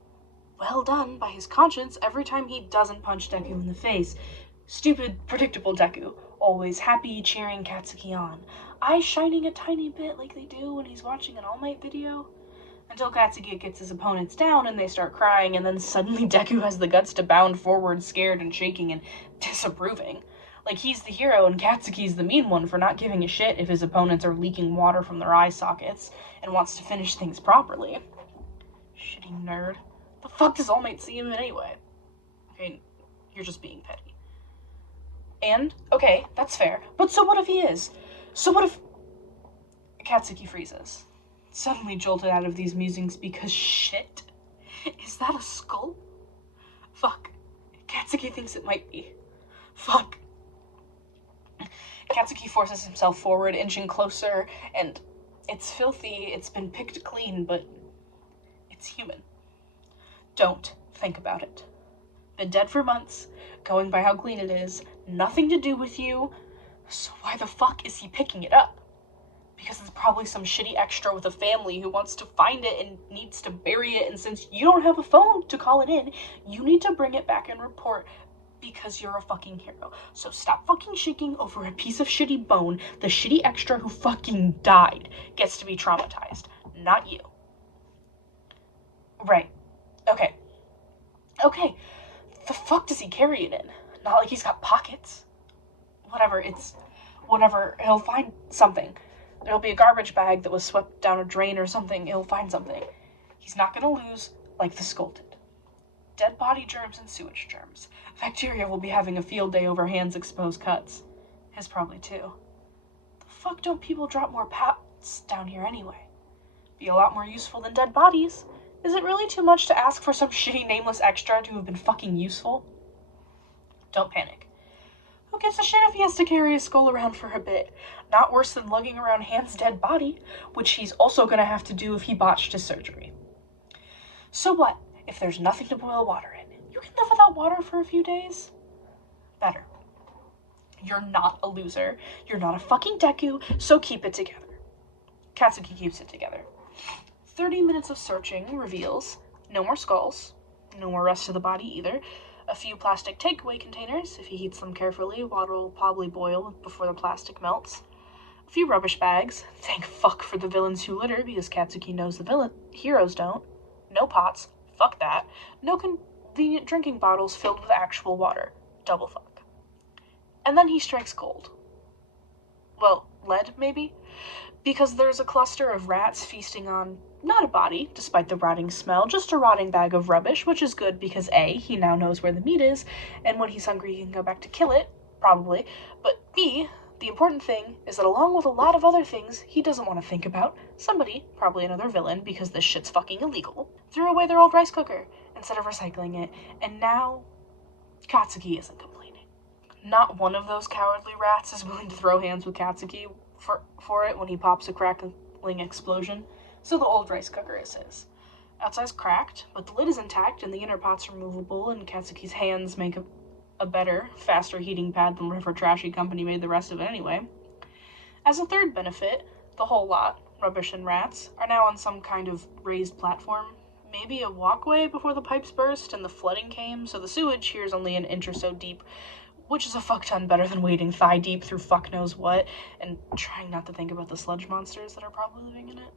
well done, by his conscience every time he doesn't punch Deku in the face. Stupid, predictable Deku, always happy, cheering Katsuki on, eyes shining a tiny bit like they do when he's watching an All Might video. Until Katsuki gets his opponents down and they start crying, and then suddenly Deku has the guts to bound forward, scared and shaking and disapproving. Like he's the hero and Katsuki's the mean one for not giving a shit if his opponents are leaking water from their eye sockets and wants to finish things properly. Shitty nerd. The fuck does All Might see him in anyway? Okay, you're just being petty. And, okay, that's fair, but so what if he is? So what if... Katsuki freezes, suddenly jolted out of these musings because shit. Is that a skull? Fuck. Katsuki thinks it might be. Fuck. Katsuki forces himself forward, inching closer, and it's filthy, it's been picked clean, but it's human. Don't think about it. Been dead for months, going by how clean it is, nothing to do with you, so why the fuck is he picking it up? Because it's probably some shitty extra with a family who wants to find it and needs to bury it, and since you don't have a phone to call it in, you need to bring it back and report because you're a fucking hero. So stop fucking shaking over a piece of shitty bone. The shitty extra who fucking died gets to be traumatized, not you. Right. Okay. Okay. The fuck does he carry it in? Not like he's got pockets. Whatever, he'll find something. There'll be a garbage bag that was swept down a drain or something. He'll find something. He's not gonna lose like the skull did. Dead body germs and sewage germs. Bacteria will be having a field day over hands' exposed cuts. His probably too. The fuck don't people drop more pats down here anyway? Be a lot more useful than dead bodies. Is it really too much to ask for some shitty nameless extra to have been fucking useful? Don't panic. Who gives a shit if he has to carry his skull around for a bit? Not worse than lugging around Han's dead body, which he's also gonna have to do if he botched his surgery. So what, if there's nothing to boil water in? You can live without water for a few days? Better. You're not a loser. You're not a fucking Deku, so keep it together. Katsuki keeps it together. 30 minutes of searching reveals no more skulls, no more rest of the body either, a few plastic takeaway containers. If he heats them carefully, water will probably boil before the plastic melts. A few rubbish bags. Thank fuck for the villains who litter, because Katsuki knows the heroes don't. No pots. Fuck that. No convenient drinking bottles filled with actual water. Double fuck. And then he strikes gold. Well, lead, maybe? Because there's a cluster of rats feasting on not a body, despite the rotting smell, just a rotting bag of rubbish, which is good because A, he now knows where the meat is, and when he's hungry he can go back to kill it, probably, but B, the important thing is that along with a lot of other things he doesn't want to think about, somebody, probably another villain because this shit's fucking illegal, threw away their old rice cooker instead of recycling it, and now Katsuki isn't complaining. Not one of those cowardly rats is willing to throw hands with Katsuki for it when he pops a crackling explosion, so the old rice cooker is his. Outside's cracked, but the lid is intact and the inner pot's removable, and Katsuki's hands make a better, faster heating pad than whatever trashy company made the rest of it anyway. As a third benefit, the whole lot, rubbish and rats, are now on some kind of raised platform, maybe a walkway before the pipes burst and the flooding came, so the sewage here is only an inch or so deep, which is a fuck ton better than wading thigh deep through fuck knows what, and trying not to think about the sludge monsters that are probably living in it.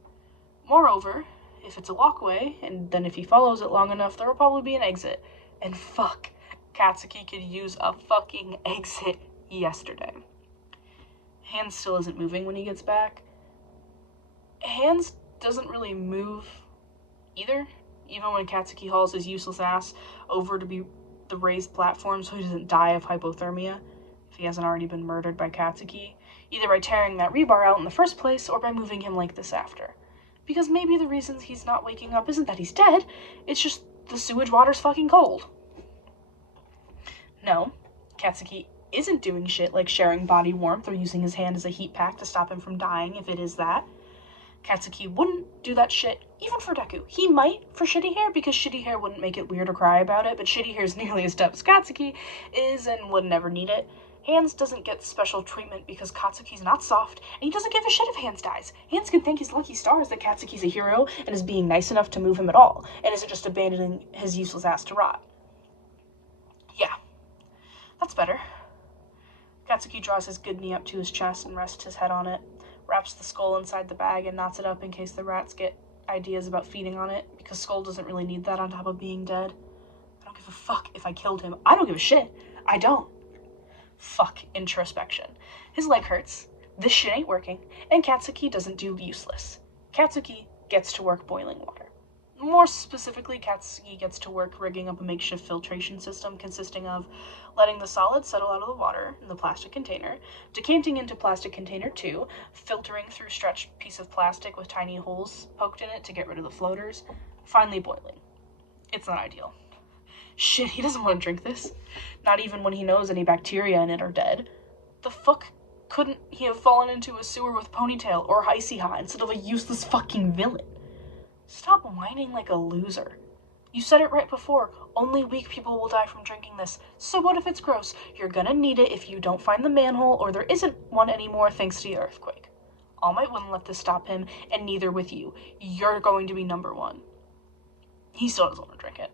Moreover, if it's a walkway, and then if he follows it long enough, there will probably be an exit. And fuck, Katsuki could use a fucking exit yesterday. Hands still isn't moving when he gets back. Hands doesn't really move either, even when Katsuki hauls his useless ass over to be the raised platform so he doesn't die of hypothermia, if he hasn't already been murdered by Katsuki, either by tearing that rebar out in the first place or by moving him like this after. Because maybe the reason he's not waking up isn't that he's dead, it's just the sewage water's fucking cold. No, Katsuki isn't doing shit like sharing body warmth or using his hand as a heat pack to stop him from dying if it is that. Katsuki wouldn't do that shit, even for Deku. He might for Shitty Hair, because Shitty Hair wouldn't make it weird or cry about it, but Shitty Hair's nearly as tough as Katsuki is and would never need it. Hands doesn't get special treatment because Katsuki's not soft, and he doesn't give a shit if Hands dies. Hands can thank his lucky stars that Katsuki's a hero and is being nice enough to move him at all, and isn't just abandoning his useless ass to rot. Yeah, that's better. Katsuki draws his good knee up to his chest and rests his head on it, wraps the skull inside the bag and knots it up in case the rats get ideas about feeding on it, because Skull doesn't really need that on top of being dead. I don't give a fuck if I killed him. I don't give a shit. I don't. Fuck introspection. His leg hurts, this shit ain't working, and Katsuki doesn't do useless. Katsuki gets to work boiling water. More specifically, Katsuki gets to work rigging up a makeshift filtration system consisting of letting the solid settle out of the water in the plastic container, decanting into plastic container 2, filtering through stretched piece of plastic with tiny holes poked in it to get rid of the floaters, finally boiling. It's not ideal. Shit, he doesn't want to drink this. Not even when he knows any bacteria in it are dead. The fuck couldn't he have fallen into a sewer with Ponytail or Icy Hot instead of a useless fucking villain? Stop whining like a loser. You said it right before. Only weak people will die from drinking this. So what if it's gross? You're gonna need it if you don't find the manhole, or there isn't one anymore thanks to the earthquake. All Might wouldn't let this stop him, and neither with you. You're going to be number one. He still doesn't want to drink it.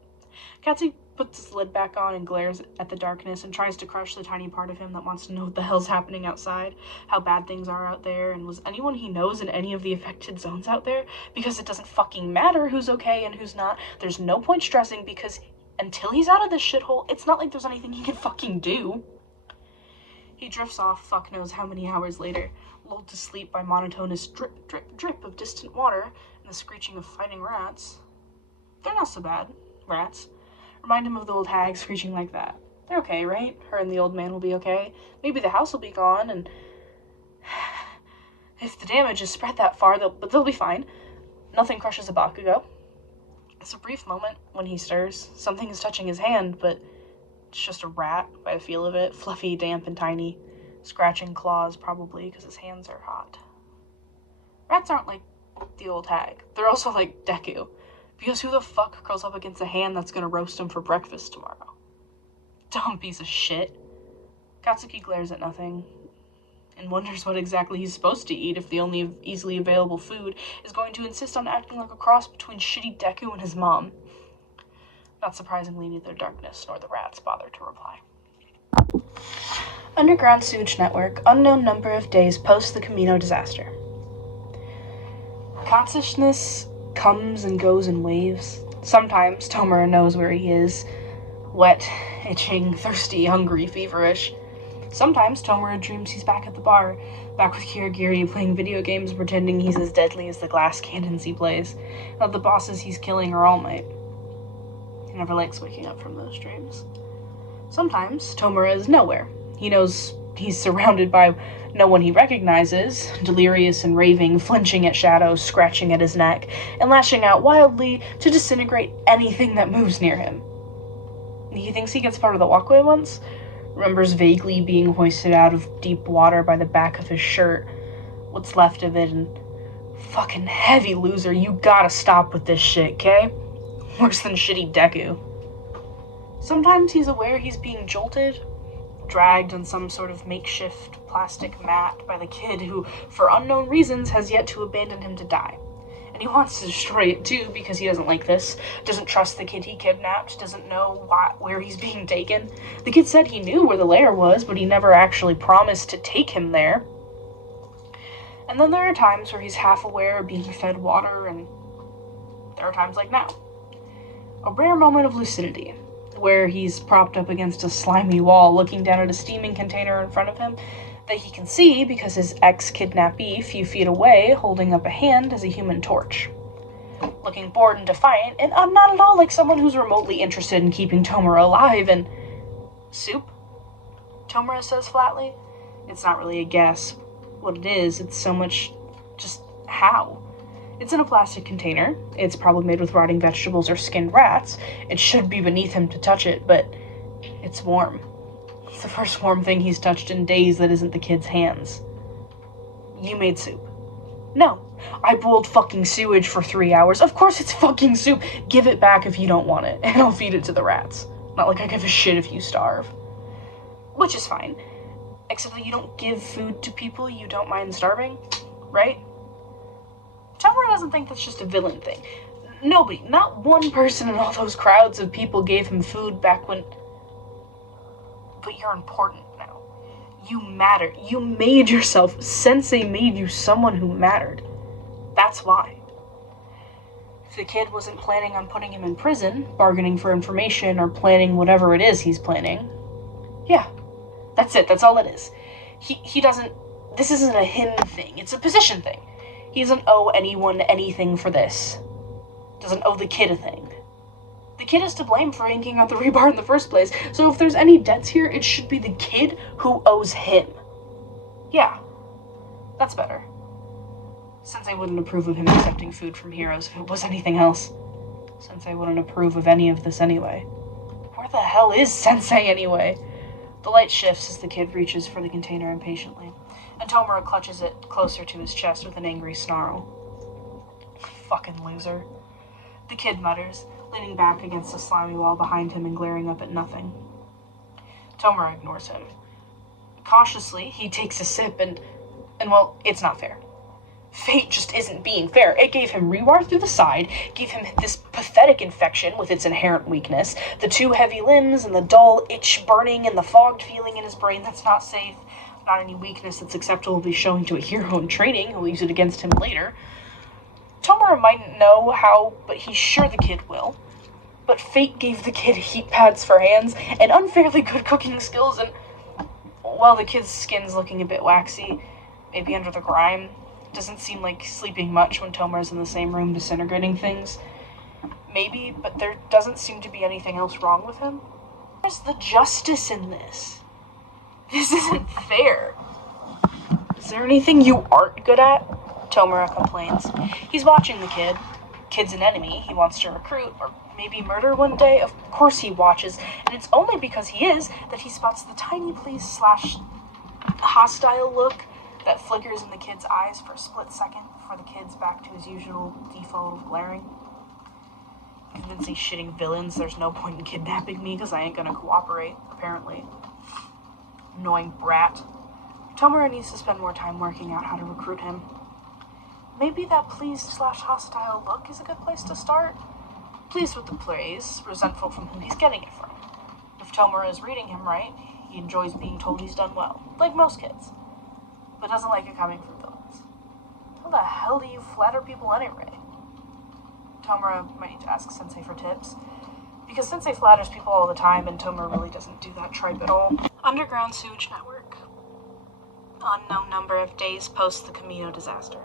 Katsuki puts his lid back on and glares at the darkness and tries to crush the tiny part of him that wants to know what the hell's happening outside, how bad things are out there, and was anyone he knows in any of the affected zones out there? Because it doesn't fucking matter who's okay and who's not. There's no point stressing because until he's out of this shithole, it's not like there's anything he can fucking do. He drifts off fuck knows how many hours later, lulled to sleep by monotonous drip, drip, drip of distant water and the screeching of fighting rats. They're not so bad, rats. Remind him of the old hag screeching like that. They're okay, right? Her and the old man will be okay. Maybe the house will be gone, and if the damage is spread that far, they'll be fine. Nothing crushes a Bakugo. It's a brief moment when he stirs. Something is touching his hand, but it's just a rat by the feel of it. Fluffy, damp, and tiny. Scratching claws, probably, because his hands are hot. Rats aren't like the old hag. They're also like Deku. Because who the fuck curls up against a hand that's gonna roast him for breakfast tomorrow? Dumb piece of shit. Katsuki glares at nothing and wonders what exactly he's supposed to eat if the only easily available food is going to insist on acting like a cross between shitty Deku and his mom. Not surprisingly, neither Darkness nor the rats bother to reply. Underground sewage network, unknown number of days post the Camino disaster. Consciousness comes and goes in waves. Sometimes Tomura knows where he is. Wet, itching, thirsty, hungry, feverish. Sometimes Tomura dreams he's back at the bar, back with Kirigiri playing video games, pretending he's as deadly as the glass cannons he plays, that the bosses he's killing are All Might. He never likes waking up from those dreams. Sometimes Tomura is nowhere. He knows he's surrounded by no one he recognizes, delirious and raving, flinching at shadows, scratching at his neck, and lashing out wildly to disintegrate anything that moves near him. He thinks he gets part of the walkway once, remembers vaguely being hoisted out of deep water by the back of his shirt, what's left of it, and fucking heavy loser, you gotta stop with this shit, okay? Worse than shitty Deku. Sometimes he's aware he's being jolted, dragged on some sort of makeshift plastic mat by the kid who, for unknown reasons, has yet to abandon him to die. And he wants to destroy it too because he doesn't like this, doesn't trust the kid he kidnapped, doesn't know where he's being taken. The kid said he knew where the lair was, but he never actually promised to take him there. And then there are times where he's half aware of being fed water, and there are times like now. A rare moment of lucidity, where he's propped up against a slimy wall looking down at a steaming container in front of him that he can see because his ex-kidnappee, a few feet away, holding up a hand as a human torch. Looking bored and defiant, and not at all like someone who's remotely interested in keeping Tomura alive, and... Soup? Tomura says flatly. It's not really a guess what it is, it's so much just how. It's in a plastic container. It's probably made with rotting vegetables or skinned rats. It should be beneath him to touch it, but it's warm. It's the first warm thing he's touched in days that isn't the kid's hands. You made soup. No. I boiled fucking sewage for 3 hours. Of course it's fucking soup. Give it back if you don't want it, and I'll feed it to the rats. Not like I give a shit if you starve. Which is fine. Except that you don't give food to people you don't mind starving, right? Tomura doesn't think that's just a villain thing. Nobody, not one person in all those crowds of people gave him food back when... But you're important now. You matter. You made yourself. Sensei made you someone who mattered. That's why. If the kid wasn't planning on putting him in prison, bargaining for information, or planning whatever it is he's planning, yeah, that's it. That's all it is. He doesn't... This isn't a him thing. It's a position thing. He doesn't owe anyone anything for this. Doesn't owe the kid a thing. The kid is to blame for inking out the rebar in the first place, so if there's any debts here, it should be the kid who owes him. Yeah, that's better. Sensei wouldn't approve of him accepting food from heroes if it was anything else. Sensei wouldn't approve of any of this anyway. Where the hell is Sensei anyway? The light shifts as the kid reaches for the container impatiently, and Tomura clutches it closer to his chest with an angry snarl. Fucking loser. The kid mutters, leaning back against the slimy wall behind him and glaring up at nothing. Tomura ignores him. Cautiously, he takes a sip and well, it's not fair. Fate just isn't being fair. It gave him rewar through the side, gave him this pathetic infection with its inherent weakness, the 2 heavy limbs and the dull itch burning and the fogged feeling in his brain that's not safe, not any weakness that's acceptable to be showing to a hero in training who'll use it against him later. Tomura mightn't know how, but he's sure the kid will. But fate gave the kid heat pads for hands and unfairly good cooking skills, and while the kid's skin's looking a bit waxy, maybe under the grime, doesn't seem like sleeping much when Tomura's in the same room disintegrating things. Maybe, but there doesn't seem to be anything else wrong with him. Where's the justice in this? This isn't fair. Is there anything you aren't good at? Tomura complains. He's watching the kid. Kid's an enemy he wants to recruit, or maybe murder one day. Of course he watches, and it's only because he is that he spots the tiny please/hostile look that flickers in the kid's eyes for a split second before the kid's back to his usual default of glaring. Convincing shitting villains there's no point in kidnapping me because I ain't gonna cooperate, apparently. Annoying brat. Tomura needs to spend more time working out how to recruit him. Maybe that pleased/hostile look is a good place to start. Pleased with the praise, resentful from who he's getting it from. If Tomura is reading him right, He enjoys being told he's done well, like most kids, but doesn't like it coming from villains. How the hell do you flatter people anyway? Tomura might need to ask Sensei for tips, because Sensei flatters people all the time, and Tomura really doesn't do that tripe at all. Underground sewage network. Unknown number of days post the Camino disaster.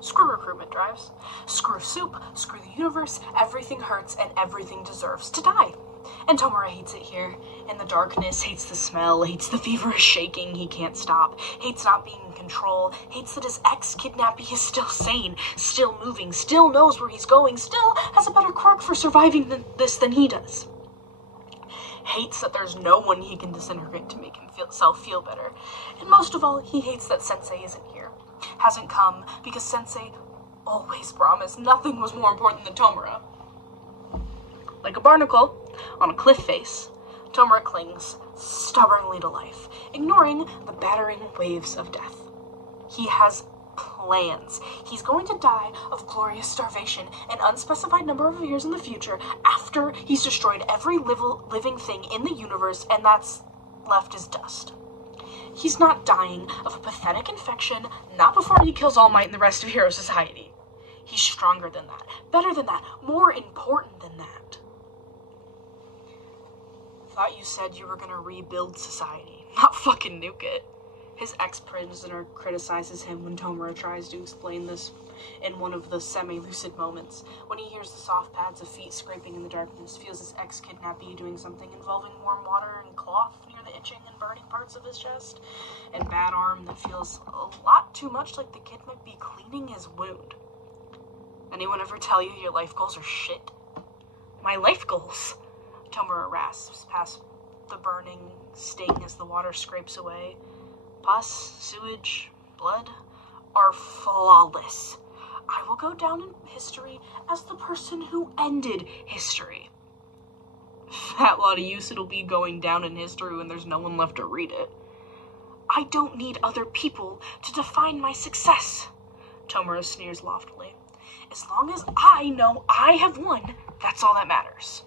Screw recruitment drives. Screw soup, screw the universe, everything hurts and everything deserves to die. And Tomura hates it here. In the darkness, hates the smell, hates the feverish shaking he can't stop, hates not being in control, hates that his ex-kidnappee is still sane, still moving, still knows where he's going, still has a better quirk for surviving this than he does. Hates that there's no one he can disintegrate to make himself feel better. And most of all, he hates that Sensei isn't here. Hasn't come, because Sensei always promised nothing was more important than Tomura. Like a barnacle on a cliff face, Tomura clings stubbornly to life, ignoring the battering waves of death. He has plans. He's going to die of glorious starvation an unspecified number of years in the future after he's destroyed every living thing in the universe, and that's left is dust. He's not dying of a pathetic infection, not before he kills All Might and the rest of Hero Society. He's stronger than that, better than that, more important than that. Thought you said you were gonna rebuild society, not fucking nuke it. His ex-prisoner criticizes him when Tomura tries to explain this in one of the semi-lucid moments, when he hears the soft pads of feet scraping in the darkness, feels his ex-kidnappee doing something involving warm water and cloth near the itching and burning parts of his chest, and bad arm that feels a lot too much like the kid might be cleaning his wound. Anyone ever tell you your life goals are shit? My life goals? Tomura rasps past the burning sting as the water scrapes away. Pus, sewage, blood are flawless. I will go down in history as the person who ended history. Fat lot of use it'll be going down in history when there's no one left to read it. I don't need other people to define my success, Tomura sneers loftily. As long as I know I have won, that's all that matters.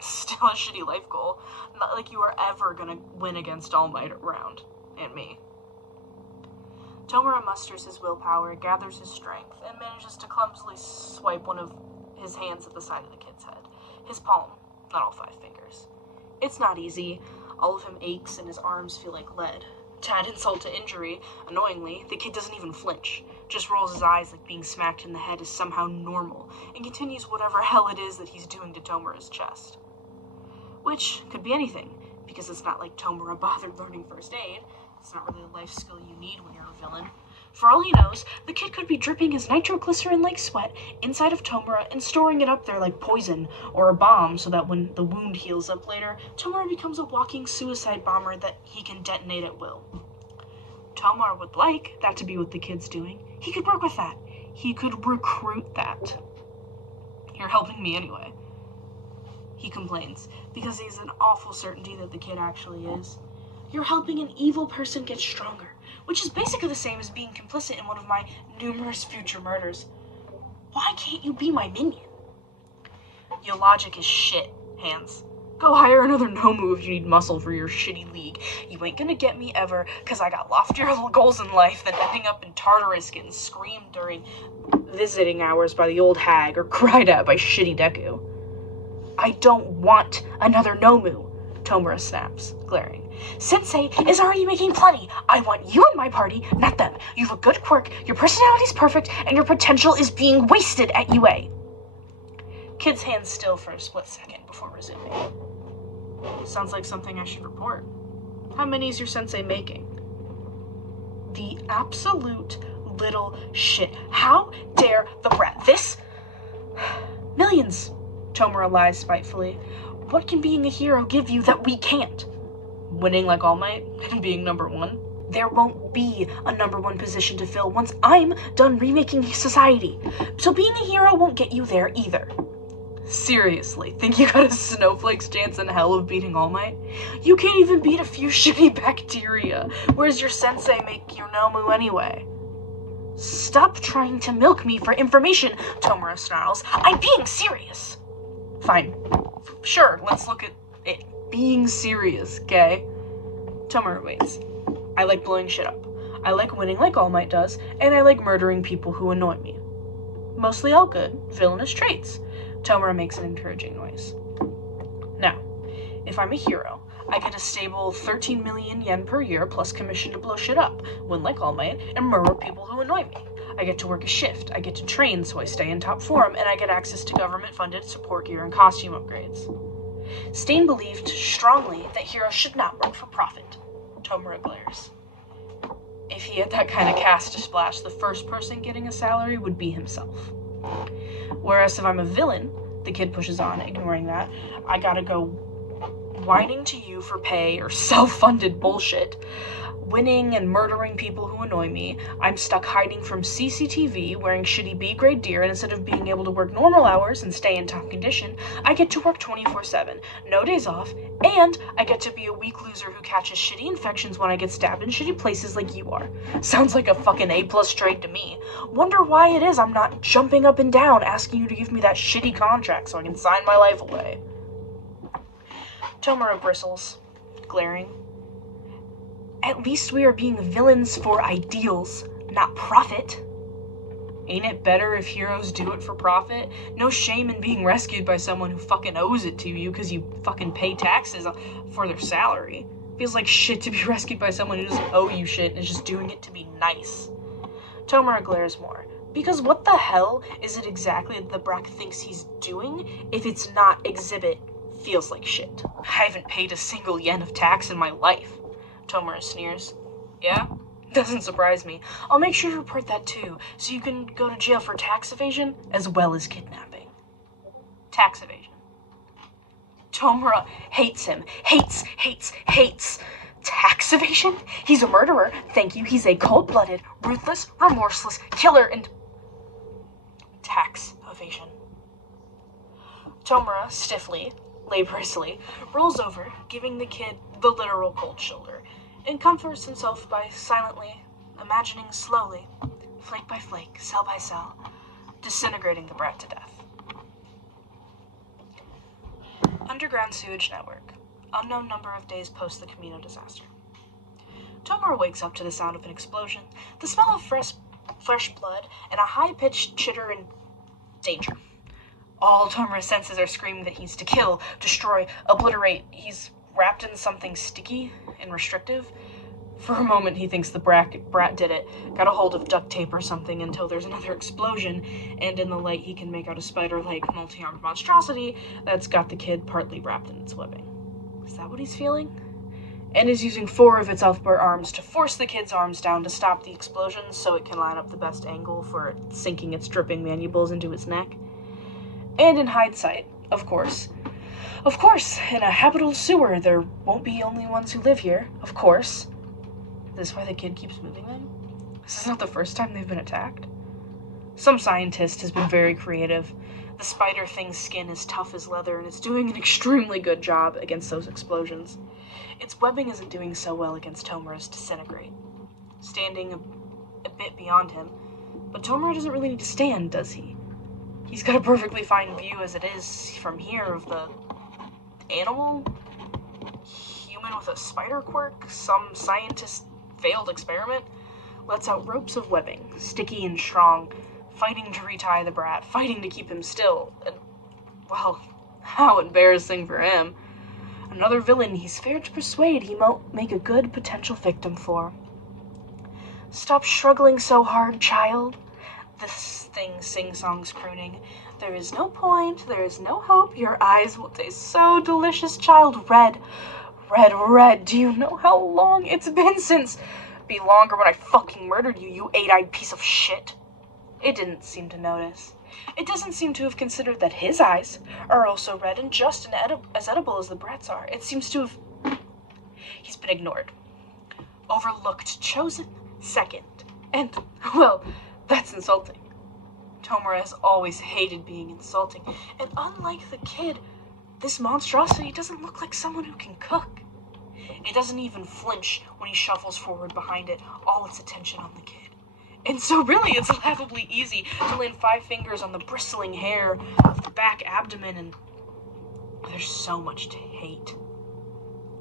Still a shitty life goal. Not like you are ever gonna win against All Might round. And me. Tomura musters his willpower, gathers his strength, and manages to clumsily swipe one of his hands at the side of the kid's head. His palm, not all 5 fingers. It's not easy. All of him aches and his arms feel like lead. To add insult to injury, annoyingly, the kid doesn't even flinch, just rolls his eyes like being smacked in the head is somehow normal, and continues whatever hell it is that he's doing to Tomura's chest. Which could be anything, because it's not like Tomura bothered learning first aid. It's not really a life skill you need when you're a villain. For all he knows, the kid could be dripping his nitroglycerin like sweat inside of Tomura and storing it up there like poison or a bomb so that when the wound heals up later, Tomura becomes a walking suicide bomber that he can detonate at will. Tomura would like that to be what the kid's doing. He could work with that. He could recruit that. You're helping me anyway, he complains, because he has an awful certainty that the kid actually is. You're helping an evil person get stronger, which is basically the same as being complicit in one of my numerous future murders. Why can't you be my minion? Your logic is shit, Hands. Go hire another Nomu if you need muscle for your shitty league. You ain't gonna get me ever, cause I got loftier goals in life than ending up in Tartarus getting screamed during visiting hours by the old hag or cried at by shitty Deku. I don't want another Nomu, Tomura snaps, glaring. Sensei is already making plenty. I want you in my party, not them. You have a good quirk, your personality's perfect, and your potential is being wasted at UA. Kid's hands still for a split second before resuming. Sounds like something I should report. How many is your sensei making? The absolute little shit. How dare the brat? This? Millions, Tomura lies spitefully. What can being a hero give you that we can't? Winning like All Might and being number 1? There won't be a number 1 position to fill once I'm done remaking society. So being a hero won't get you there either. Seriously, think you got a snowflake's chance in hell of beating All Might? You can't even beat a few shitty bacteria. Where's your sensei make your Nomu anyway? Stop trying to milk me for information, Tomura snarls. I'm being serious. Fine. Sure, let's look at it. being serious, okay? Tomura waits. I like blowing shit up. I like winning like All Might does, and I like murdering people who annoy me. Mostly all good, villainous traits. Tomura makes an encouraging noise. Now, if I'm a hero, I get a stable 13 million yen per year plus commission to blow shit up, win like All Might, and murder people who annoy me. I get to work a shift, I get to train so I stay in top form, and I get access to government-funded support gear and costume upgrades. Stain believed strongly that heroes should not work for profit. Tomura glares. If he had that kind of cash to splash, the first person getting a salary would be himself. Whereas if I'm a villain, the kid pushes on, ignoring that, I gotta go whining to you for pay or self-funded bullshit, winning and murdering people who annoy me. I'm stuck hiding from CCTV, wearing shitty B-grade gear, and instead of being able to work normal hours and stay in top condition, I get to work 24/7, no days off, and I get to be a weak loser who catches shitty infections when I get stabbed in shitty places like you are. Sounds like a fucking A+ trade to me. Wonder why it is I'm not jumping up and down asking you to give me that shitty contract so I can sign my life away. Tomura bristles, glaring. At least we are being villains for ideals, not profit. Ain't it better if heroes do it for profit? No shame in being rescued by someone who fucking owes it to you because you fucking pay taxes for their salary. Feels like shit to be rescued by someone who doesn't owe you shit and is just doing it to be nice. Tomura glares more. Because what the hell is it exactly that the Brack thinks he's doing if it's not exhibit feels like shit? I haven't paid a single yen of tax in my life. Tomura sneers. Yeah? Doesn't surprise me. I'll make sure to report that too, so you can go to jail for tax evasion as well as kidnapping. Tax evasion. Tomura hates him. Hates. Tax evasion? He's a murderer. Thank you. He's a cold-blooded, ruthless, remorseless killer and... Tax evasion. Tomura, stiffly, laboriously, rolls over, giving the kid the literal cold shoulder, and comforts himself by silently, imagining slowly, flake by flake, cell by cell, disintegrating the brat to death. Underground sewage network. Unknown number of days post the Camino disaster. Tomura wakes up to the sound of an explosion, the smell of fresh blood, and a high-pitched chitter and danger. All Tomura's senses are screaming that he's to kill, destroy, obliterate. He's wrapped in something sticky and restrictive. For a moment, he thinks the brat did it, got a hold of duct tape or something until there's another explosion, and in the light he can make out a spider-like, multi-armed monstrosity that's got the kid partly wrapped in its webbing. Is that what he's feeling? And is using 4 of its upper arms to force the kid's arms down to stop the explosion so it can line up the best angle for sinking its dripping mandibles into its neck. And in hindsight, of course, in a habitable sewer, there won't be only ones who live here, of course. Is this why the kid keeps moving them? This is not the first time they've been attacked. Some scientist has been very creative. The spider thing's skin is tough as leather, and it's doing an extremely good job against those explosions. Its webbing isn't doing so well against Tomura's disintegrate, standing a bit beyond him. But Tomura doesn't really need to stand, does he? He's got a perfectly fine view as it is from here of the animal, human with a spider quirk, some scientist failed experiment, lets out ropes of webbing, sticky and strong, fighting to retie the brat, fighting to keep him still, and, well, how embarrassing for him. Another villain he's fared to persuade he might make a good potential victim for. Stop struggling so hard, child. This thing sing-songs crooning. There is no point, there is no hope, your eyes will taste so delicious, child. Red. Do you know how long it's been since? Be longer when I fucking murdered you, you 8-eyed piece of shit. It didn't seem to notice. It doesn't seem to have considered that his eyes are also red and just as edible as the brat's are. It seems to have... He's been ignored. Overlooked, chosen second. And, well, that's insulting. Tomura has always hated being insulting, and unlike the kid, this monstrosity doesn't look like someone who can cook. It doesn't even flinch when he shuffles forward behind it, all its attention on the kid. And so really it's laughably easy to land 5 fingers on the bristling hair of the back abdomen, and there's so much to hate.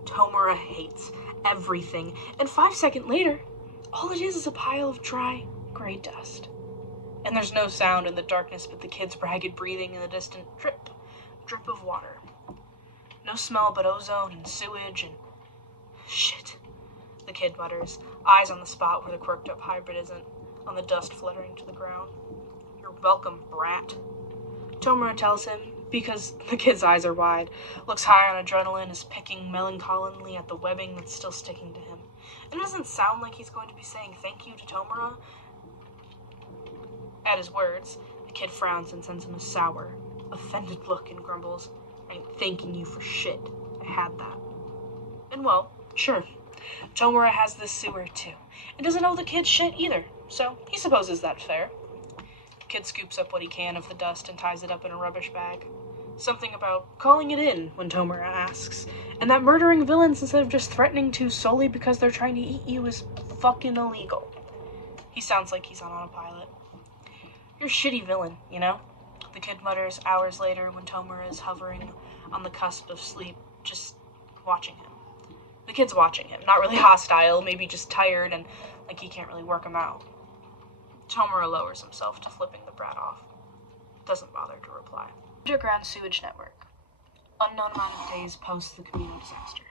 Tomura hates everything, and 5 seconds later, all it is a pile of dry, gray dust. And there's no sound in the darkness but the kid's ragged breathing and the distant drip, drip of water. No smell but ozone and sewage and... Shit, the kid mutters, eyes on the spot where the quirked-up hybrid isn't, on the dust fluttering to the ground. You're welcome, brat. Tomura tells him, because the kid's eyes are wide, looks high on adrenaline, is picking melancholically at the webbing that's still sticking to him. It doesn't sound like he's going to be saying thank you to Tomura. At his words, the kid frowns and sends him a sour, offended look and grumbles, I ain't thanking you for shit. I had that. And well, sure, Tomura has this sewer too, and doesn't owe the kid shit either, so he supposes that's fair. The kid scoops up what he can of the dust and ties it up in a rubbish bag. Something about calling it in when Tomura asks, and that murdering villains instead of just threatening to solely because they're trying to eat you is fucking illegal. He sounds like he's on autopilot. You're a shitty villain, you know? The kid mutters hours later when Tomura is hovering on the cusp of sleep, just watching him. The kid's watching him, not really hostile, maybe just tired and like he can't really work him out. Tomura lowers himself to flipping the brat off. Doesn't bother to reply. Underground sewage network. Unknown amount of days post the Camino disaster.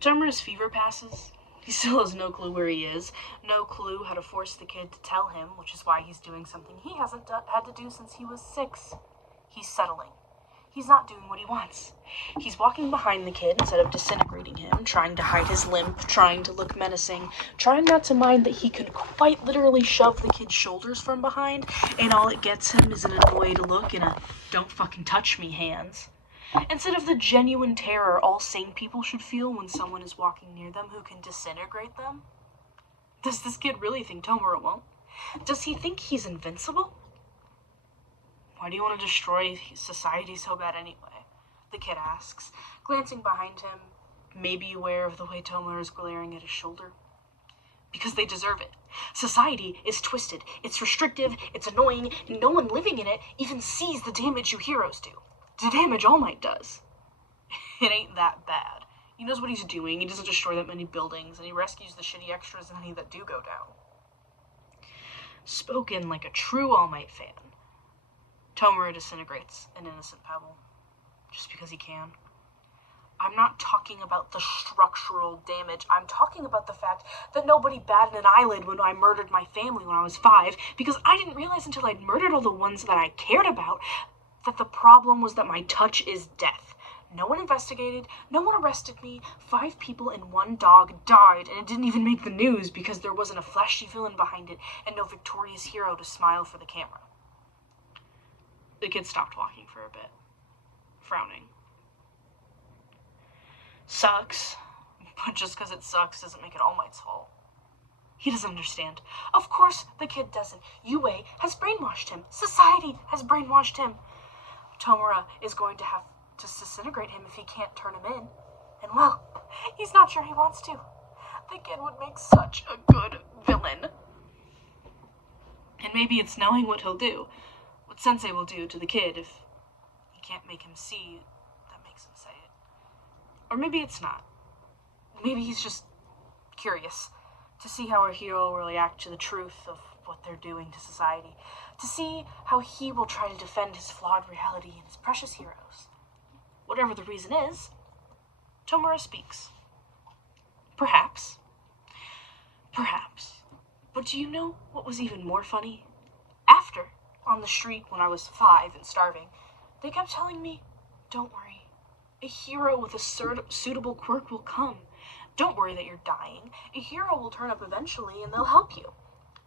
Tomura's fever passes. He still has no clue where he is, no clue how to force the kid to tell him, which is why he's doing something he hasn't had to do since he was 6. He's settling. He's not doing what he wants. He's walking behind the kid instead of disintegrating him, trying to hide his limp, trying to look menacing, trying not to mind that he could quite literally shove the kid's shoulders from behind, and all it gets him is an annoyed look and a don't fucking touch me hands. Instead of the genuine terror all sane people should feel when someone is walking near them who can disintegrate them. Does this kid really think Tomura won't? Does he think he's invincible? Why do you want to destroy society so bad anyway? The kid asks, glancing behind him, maybe aware of the way Tomura is glaring at his shoulder. Because they deserve it. Society is twisted, it's restrictive, it's annoying, and no one living in it even sees the damage you heroes do. The damage All Might does. It ain't that bad. He knows what he's doing, he doesn't destroy that many buildings, and he rescues the shitty extras and any that do go down. Spoken like a true All Might fan. Tomura disintegrates an innocent pebble, just because he can. I'm not talking about the structural damage, I'm talking about the fact that nobody batted an eyelid when I murdered my family when I was 5, because I didn't realize until I'd murdered all the ones that I cared about that the problem was that my touch is death. No one investigated, no one arrested me, 5 people and 1 dog died, and it didn't even make the news because there wasn't a flashy villain behind it and no victorious hero to smile for the camera. The kid stopped walking for a bit, frowning. Sucks, but just because it sucks doesn't make it All Might's fault. He doesn't understand. Of course the kid doesn't. Yue has brainwashed him. Society has brainwashed him. Tomura is going to have to disintegrate him if he can't turn him in. And well, he's not sure he wants to. The kid would make such a good villain. And maybe it's knowing what he'll do. What Sensei will do to the kid if he can't make him see that makes him say it. Or maybe it's not. Maybe he's just curious to see how a hero will react to the truth of what they're doing to society, to see how he will try to defend his flawed reality and his precious heroes. Whatever the reason is, Tomura speaks. Perhaps. Perhaps. But do you know what was even more funny? After, on the street when I was 5 and starving, they kept telling me, don't worry, a hero with a suitable quirk will come. Don't worry that you're dying. A hero will turn up eventually and they'll help you.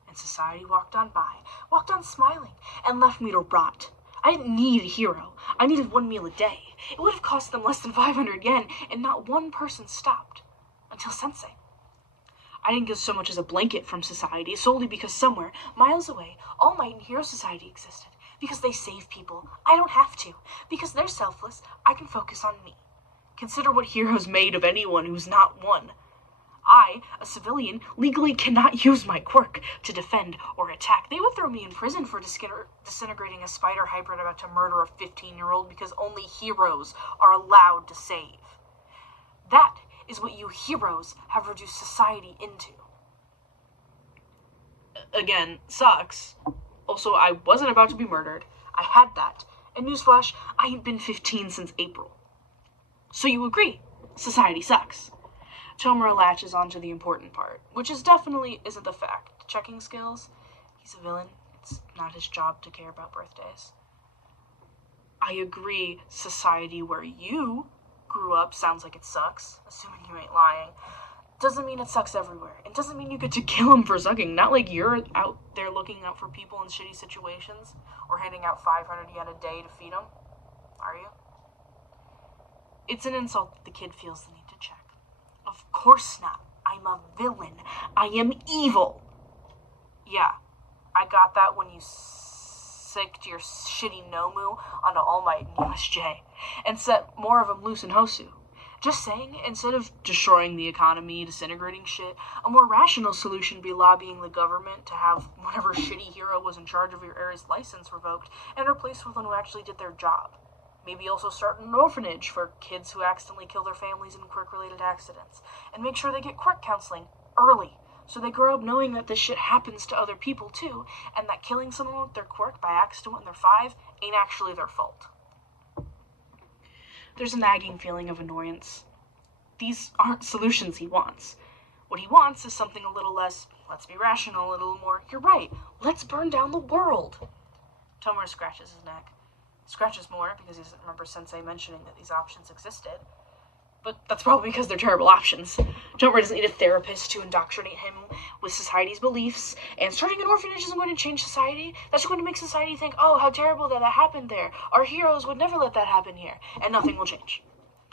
And society walked on by, walked on smiling, and left me to rot. I didn't need a hero. I needed 1 meal a day. It would have cost them less than 500 yen, and not one person stopped. Until Sensei. I didn't get so much as a blanket from society, solely because somewhere, miles away, All Might and Hero Society existed. Because they save people. I don't have to. Because they're selfless, I can focus on me. Consider what heroes made of anyone who's not one. I, a civilian, legally cannot use my quirk to defend or attack. They would throw me in prison for disintegrating a spider hybrid about to murder a 15-year-old because only heroes are allowed to save. That is what you heroes have reduced society into. Again, sucks. Also, I wasn't about to be murdered. I had that. And newsflash, I ain't been 15 since April. So you agree, society sucks. Tomura latches onto the important part, which definitely isn't the fact. Checking skills, he's a villain. It's not his job to care about birthdays. I agree, society where you grew up sounds like it sucks, assuming you ain't lying. Doesn't mean it sucks everywhere. It doesn't mean you get to kill them for sucking. Not like you're out there looking out for people in shitty situations or handing out 500 yen a day to feed them. Are you? It's an insult that the kid feels the need to check. Of course not. I'm a villain. I am evil. Yeah, I got that when you sicked your shitty Nomu onto All Might and USJ and set more of them loose in Hosu. Just saying, instead of destroying the economy, disintegrating shit, a more rational solution would be lobbying the government to have whatever shitty hero was in charge of your area's license revoked and replaced with one who actually did their job. Maybe also start an orphanage for kids who accidentally kill their families in quirk-related accidents, and make sure they get quirk counseling early, so they grow up knowing that this shit happens to other people too, and that killing someone with their quirk by accident when they're 5 ain't actually their fault. There's a nagging feeling of annoyance. These aren't solutions he wants. What he wants is something a little less, let's be rational, a little more, you're right, let's burn down the world. Tomura scratches his neck. Scratches more because he doesn't remember Sensei mentioning that these options existed. But that's probably because they're terrible options. Tomura doesn't need a therapist to indoctrinate him with society's beliefs, and starting an orphanage isn't going to change society. That's going to make society think, oh, how terrible that happened there. Our heroes would never let that happen here, and nothing will change.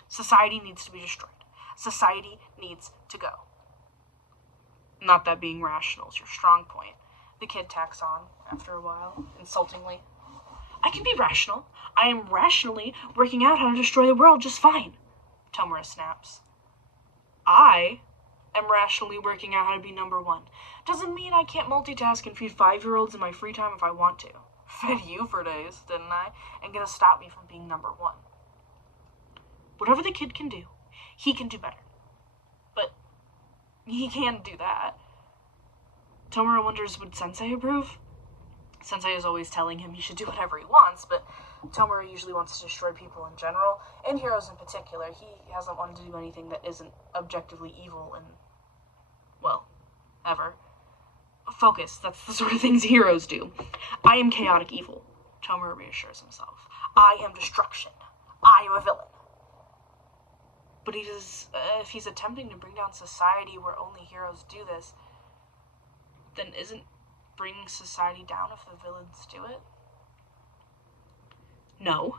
Society needs to be destroyed. Society needs to go. Not that being rational is your strong point. The kid tacks on, after a while, insultingly. I can be rational. I am rationally working out how to destroy the world just fine. Tomura snaps. I am rationally working out how to be number 1. Doesn't mean I can't multitask and feed 5-year-olds in my free time if I want to. Fed you for days, didn't I? And gonna stop me from being number 1. Whatever the kid can do, he can do better. But he can't do that. Tomura wonders, would Sensei approve? Sensei is always telling him he should do whatever he wants, but Tomura usually wants to destroy people in general, and heroes in particular. He hasn't wanted to do anything that isn't objectively evil in, well, ever. Focus, that's the sort of things heroes do. I am chaotic evil, Tomura reassures himself. I am destruction. I am a villain. But if he's attempting to bring down society where only heroes do this, then isn't bringing society down if the villains do it? No,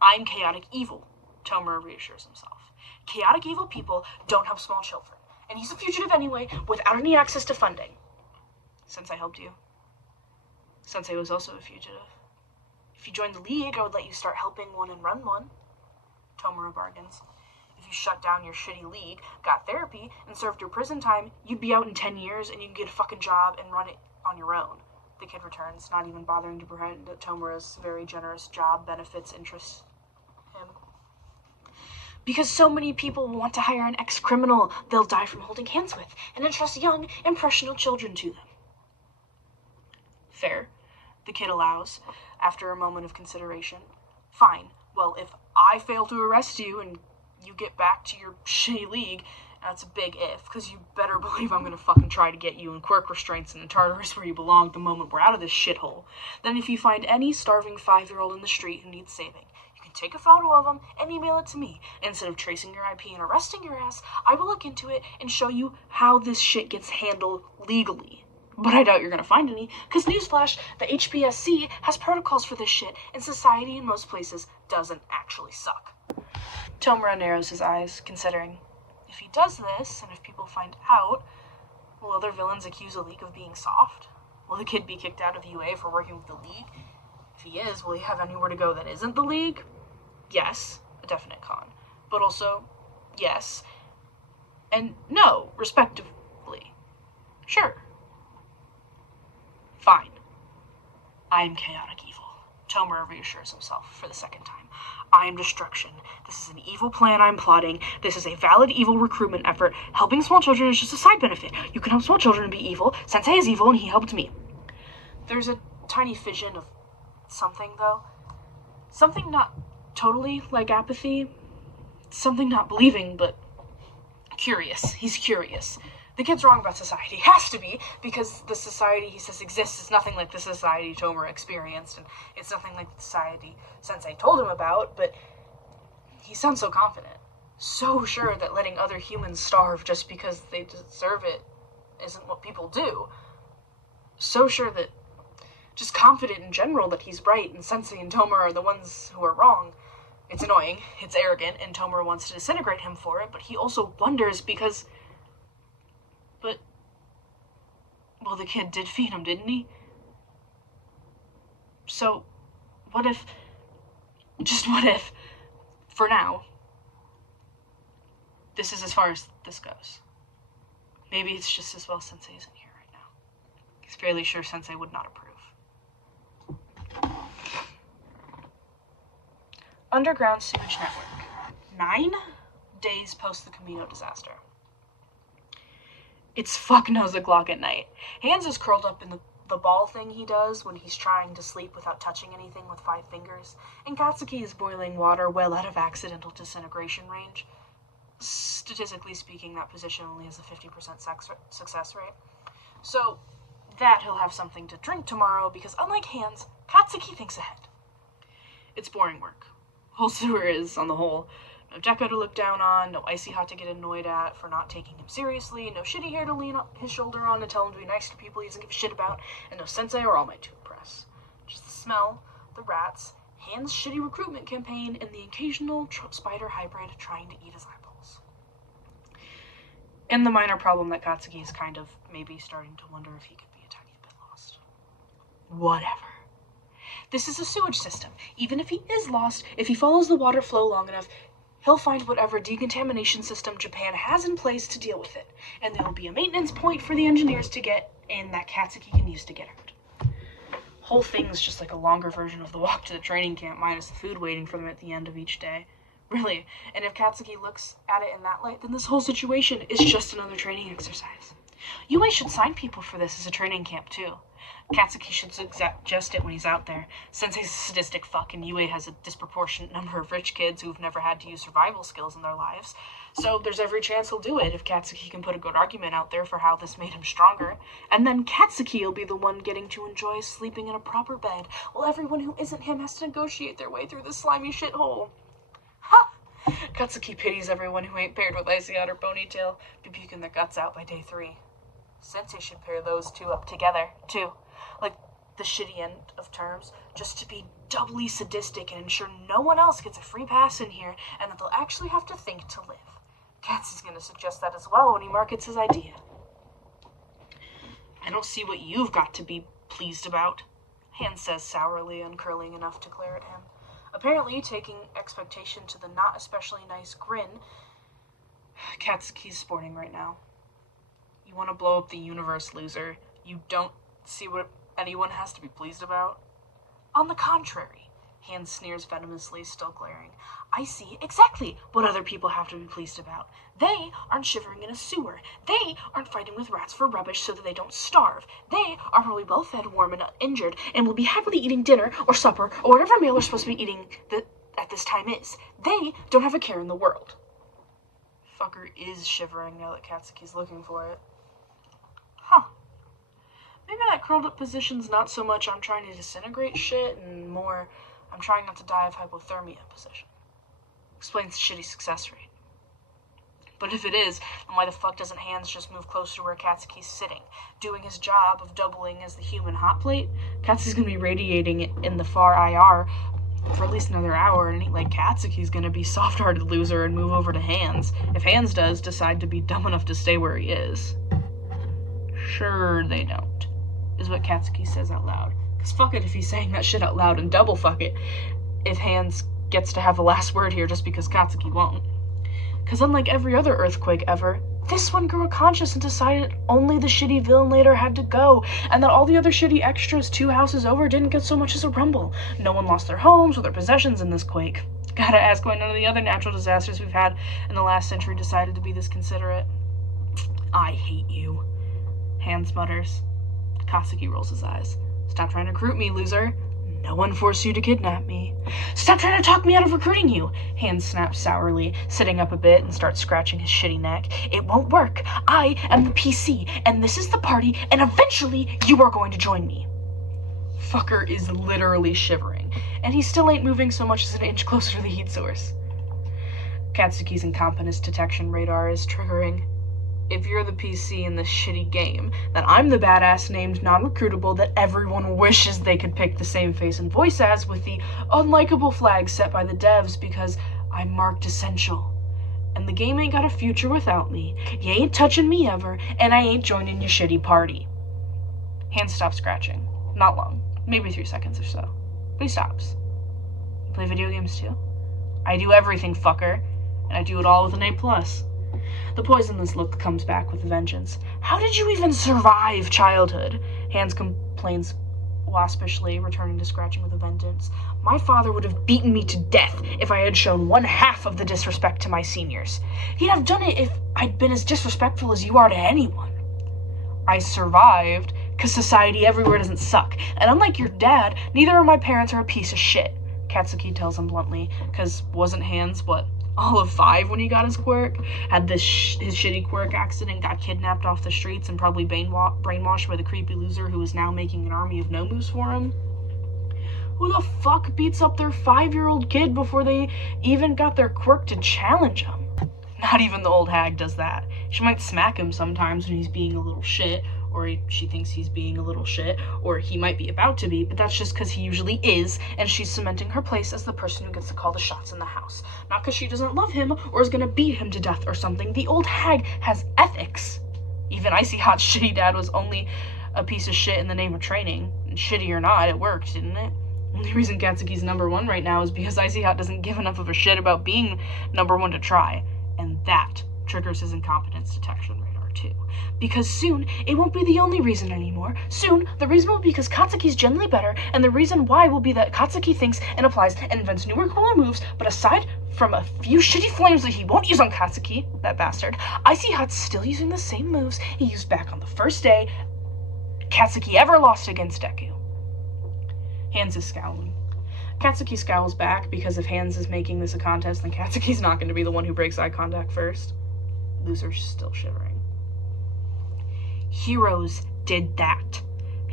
I'm chaotic evil, Tomura reassures himself. Chaotic evil people don't help small children, and he's a fugitive anyway, without any access to funding. Sensei helped you. Sensei was also a fugitive. If you joined the League, I would let you start helping one and run one. Tomura bargains. If you shut down your shitty League, got therapy, and served your prison time, you'd be out in 10 years and you can get a fucking job and run it on your own. The kid returns, not even bothering to pretend that Tomura's very generous job benefits interests him. Because so many people want to hire an ex-criminal they'll die from holding hands with, and entrust young, impressionable children to them. Fair, the kid allows, after a moment of consideration. Fine, well, if I fail to arrest you and you get back to your shitty League, that's a big if, because you better believe I'm gonna fucking try to get you in quirk restraints and in Tartarus where you belong the moment we're out of this shithole. Then if you find any starving 5-year-old in the street who needs saving, you can take a photo of them and email it to me. Instead of tracing your IP and arresting your ass, I will look into it and show you how this shit gets handled legally. But I doubt you're gonna find any, because newsflash, the HPSC has protocols for this shit, and society in most places doesn't actually suck. Tomura narrows his eyes, considering. If he does this, and if people find out, will other villains accuse the League of being soft? Will the kid be kicked out of UA for working with the League? If he is, will he have anywhere to go that isn't the League? Yes, a definite con. But also, yes, and no, respectively. Sure. Fine. I am chaotic evil. Tomer reassures himself for the second time. I am destruction. This is an evil plan I'm plotting. This is a valid evil recruitment effort. Helping small children is just a side benefit. You can help small children be evil. Sensei is evil, and he helped me. There's a tiny fission of something, though. Something not totally like apathy. Something not believing, but curious. He's curious. The kid's wrong about society. Has to be, because the society he says exists is nothing like the society Tomer experienced, and it's nothing like the society Sensei told him about, but he sounds so confident. So sure that letting other humans starve just because they deserve it isn't what people do. So sure that, just confident in general that he's right, and Sensei and Tomer are the ones who are wrong. It's annoying, it's arrogant, and Tomer wants to disintegrate him for it, but he also wonders because... Well, the kid did feed him, didn't he? So, what if, for now, this is as far as this goes? Maybe it's just as well Sensei isn't here right now. He's fairly sure Sensei would not approve. Underground sewage network. 9 days post the Camino disaster. It's fuck knows o'clock at night. Hans is curled up in the ball thing he does when he's trying to sleep without touching anything with 5 fingers, and Katsuki is boiling water well out of accidental disintegration range. Statistically speaking, that position only has a 50% success rate. So, that he'll have something to drink tomorrow, because unlike Hans, Katsuki thinks ahead. It's boring work. Whole sewer is, on the whole, no Deco to look down on, no Icy Hot to get annoyed at for not taking him seriously, no Shitty Hair to lean his shoulder on and tell him to be nice to people he doesn't give a shit about, and no Sensei or All Might to impress. Just the smell, the rats, Hans' shitty recruitment campaign, and the occasional spider hybrid trying to eat his eyeballs. And the minor problem that Katsuki is kind of maybe starting to wonder if he could be a tiny bit lost. Whatever. This is a sewage system. Even if he is lost, if he follows the water flow long enough, he'll find whatever decontamination system Japan has in place to deal with it, and there will be a maintenance point for the engineers to get in that Katsuki can use to get out. Whole thing's just like a longer version of the walk to the training camp, minus the food waiting for them at the end of each day. Really, and if Katsuki looks at it in that light, then this whole situation is just another training exercise. Yue should sign people for this as a training camp, too. Katsuki should suggest it when he's out there. Sensei's a sadistic fuck, and Yue has a disproportionate number of rich kids who've never had to use survival skills in their lives. So there's every chance he'll do it if Katsuki can put a good argument out there for how this made him stronger. And then Katsuki will be the one getting to enjoy sleeping in a proper bed, while everyone who isn't him has to negotiate their way through this slimy shithole. Ha! Katsuki pities everyone who ain't paired with Icy Hot or Ponytail, be puking their guts out by day 3. Sensei should pair those two up together, too. Like the shitty end of terms, just to be doubly sadistic and ensure no one else gets a free pass in here, and that they'll actually have to think to live. Katz is going to suggest that as well when he markets his idea. I don't see what you've got to be pleased about, Hans says sourly, uncurling enough to glare at him. Apparently taking expectation to the not especially nice grin Katsuki's sporting right now. You want to blow up the universe, loser. You don't see what anyone has to be pleased about? On the contrary, Hans sneers venomously, still glaring. I see exactly what other people have to be pleased about. They aren't shivering in a sewer. They aren't fighting with rats for rubbish so that they don't starve. They are probably well fed, warm, and uninjured, and will be happily eating dinner or supper or whatever meal they're supposed to be eating at this time is. They don't have a care in the world. Fucker is shivering now that Katsuki's looking for it. Huh. Maybe that curled up position's not so much I'm trying to disintegrate shit and more I'm trying not to die of hypothermia position. Explains the shitty success rate. But if it is, then why the fuck doesn't Hans just move closer to where Katsuki's sitting, doing his job of doubling as the human hot plate? Katsuki's gonna be radiating in the far IR for at least another hour, and it ain't like Katsuki's gonna be soft-hearted loser and move over to Hans, if Hans does decide to be dumb enough to stay where he is. Sure they don't, is what Katsuki says out loud. Cause fuck it if he's saying that shit out loud, and double fuck it if Hans gets to have the last word here just because Katsuki won't. Because unlike every other earthquake ever, this one grew conscious and decided only the shitty villain later had to go, and that all the other shitty extras 2 houses over didn't get so much as a rumble. No one lost their homes or their possessions in this quake. Gotta ask why none of the other natural disasters we've had in the last century decided to be this considerate. I hate you, Hans mutters. Katsuki rolls his eyes. Stop trying to recruit me, loser. No one forced you to kidnap me. Stop trying to talk me out of recruiting you, Hans snaps sourly, sitting up a bit and starts scratching his shitty neck. It won't work. I am the PC, and this is the party, and eventually you are going to join me. Fucker is literally shivering, and he still ain't moving so much as an inch closer to the heat source. Katsuki's incompetence detection radar is triggering. If you're the PC in this shitty game, then I'm the badass named non-recruitable that everyone wishes they could pick the same face and voice as, with the unlikable flag set by the devs because I'm marked essential. And the game ain't got a future without me. You ain't touching me ever, and I ain't joining your shitty party. Hans stops scratching. Not long. Maybe 3 seconds or so. But he stops. You play video games too? I do everything, fucker. And I do it all with an A+. The poisonous look comes back with a vengeance. How did you even survive childhood? Hans complains waspishly, returning to scratching with a vengeance. My father would have beaten me to death if I had shown 1/2 of the disrespect to my seniors. He'd have done it if I'd been as disrespectful as you are to anyone. I survived because society everywhere doesn't suck, and unlike your dad, neither of my parents are a piece of shit, Katsuki tells him bluntly, because wasn't Hans, all of 5 when he got his quirk? Had his shitty quirk accident, got kidnapped off the streets, and probably brainwashed by the creepy loser who is now making an army of no-moves for him? Who the fuck beats up their 5-year-old kid before they even got their quirk to challenge him? Not even the old hag does that. She might smack him sometimes when he's being a little shit, or she thinks he's being a little shit, or he might be about to be, but that's just because he usually is, and she's cementing her place as the person who gets to call the shots in the house. Not because she doesn't love him, or is gonna beat him to death or something. The old hag has ethics. Even Icy Hot's shitty dad was only a piece of shit in the name of training. And shitty or not, it worked, didn't it? The only reason Katsuki's #1 right now is because Icy Hot doesn't give enough of a shit about being #1 to try. And that triggers his incompetence detection radar too. Because soon, it won't be the only reason anymore. Soon, the reason will be because Katsuki's generally better, and the reason why will be that Katsuki thinks and applies and invents newer, cooler moves, but aside from a few shitty flames that he won't use on Katsuki, that bastard, Icy Hot's still using the same moves he used back on the first day Katsuki ever lost against Deku. Hans is scowling. Katsuki scowls back because if Hans is making this a contest, then Katsuki's not going to be the one who breaks eye contact first. Loser's still shivering. Heroes did that,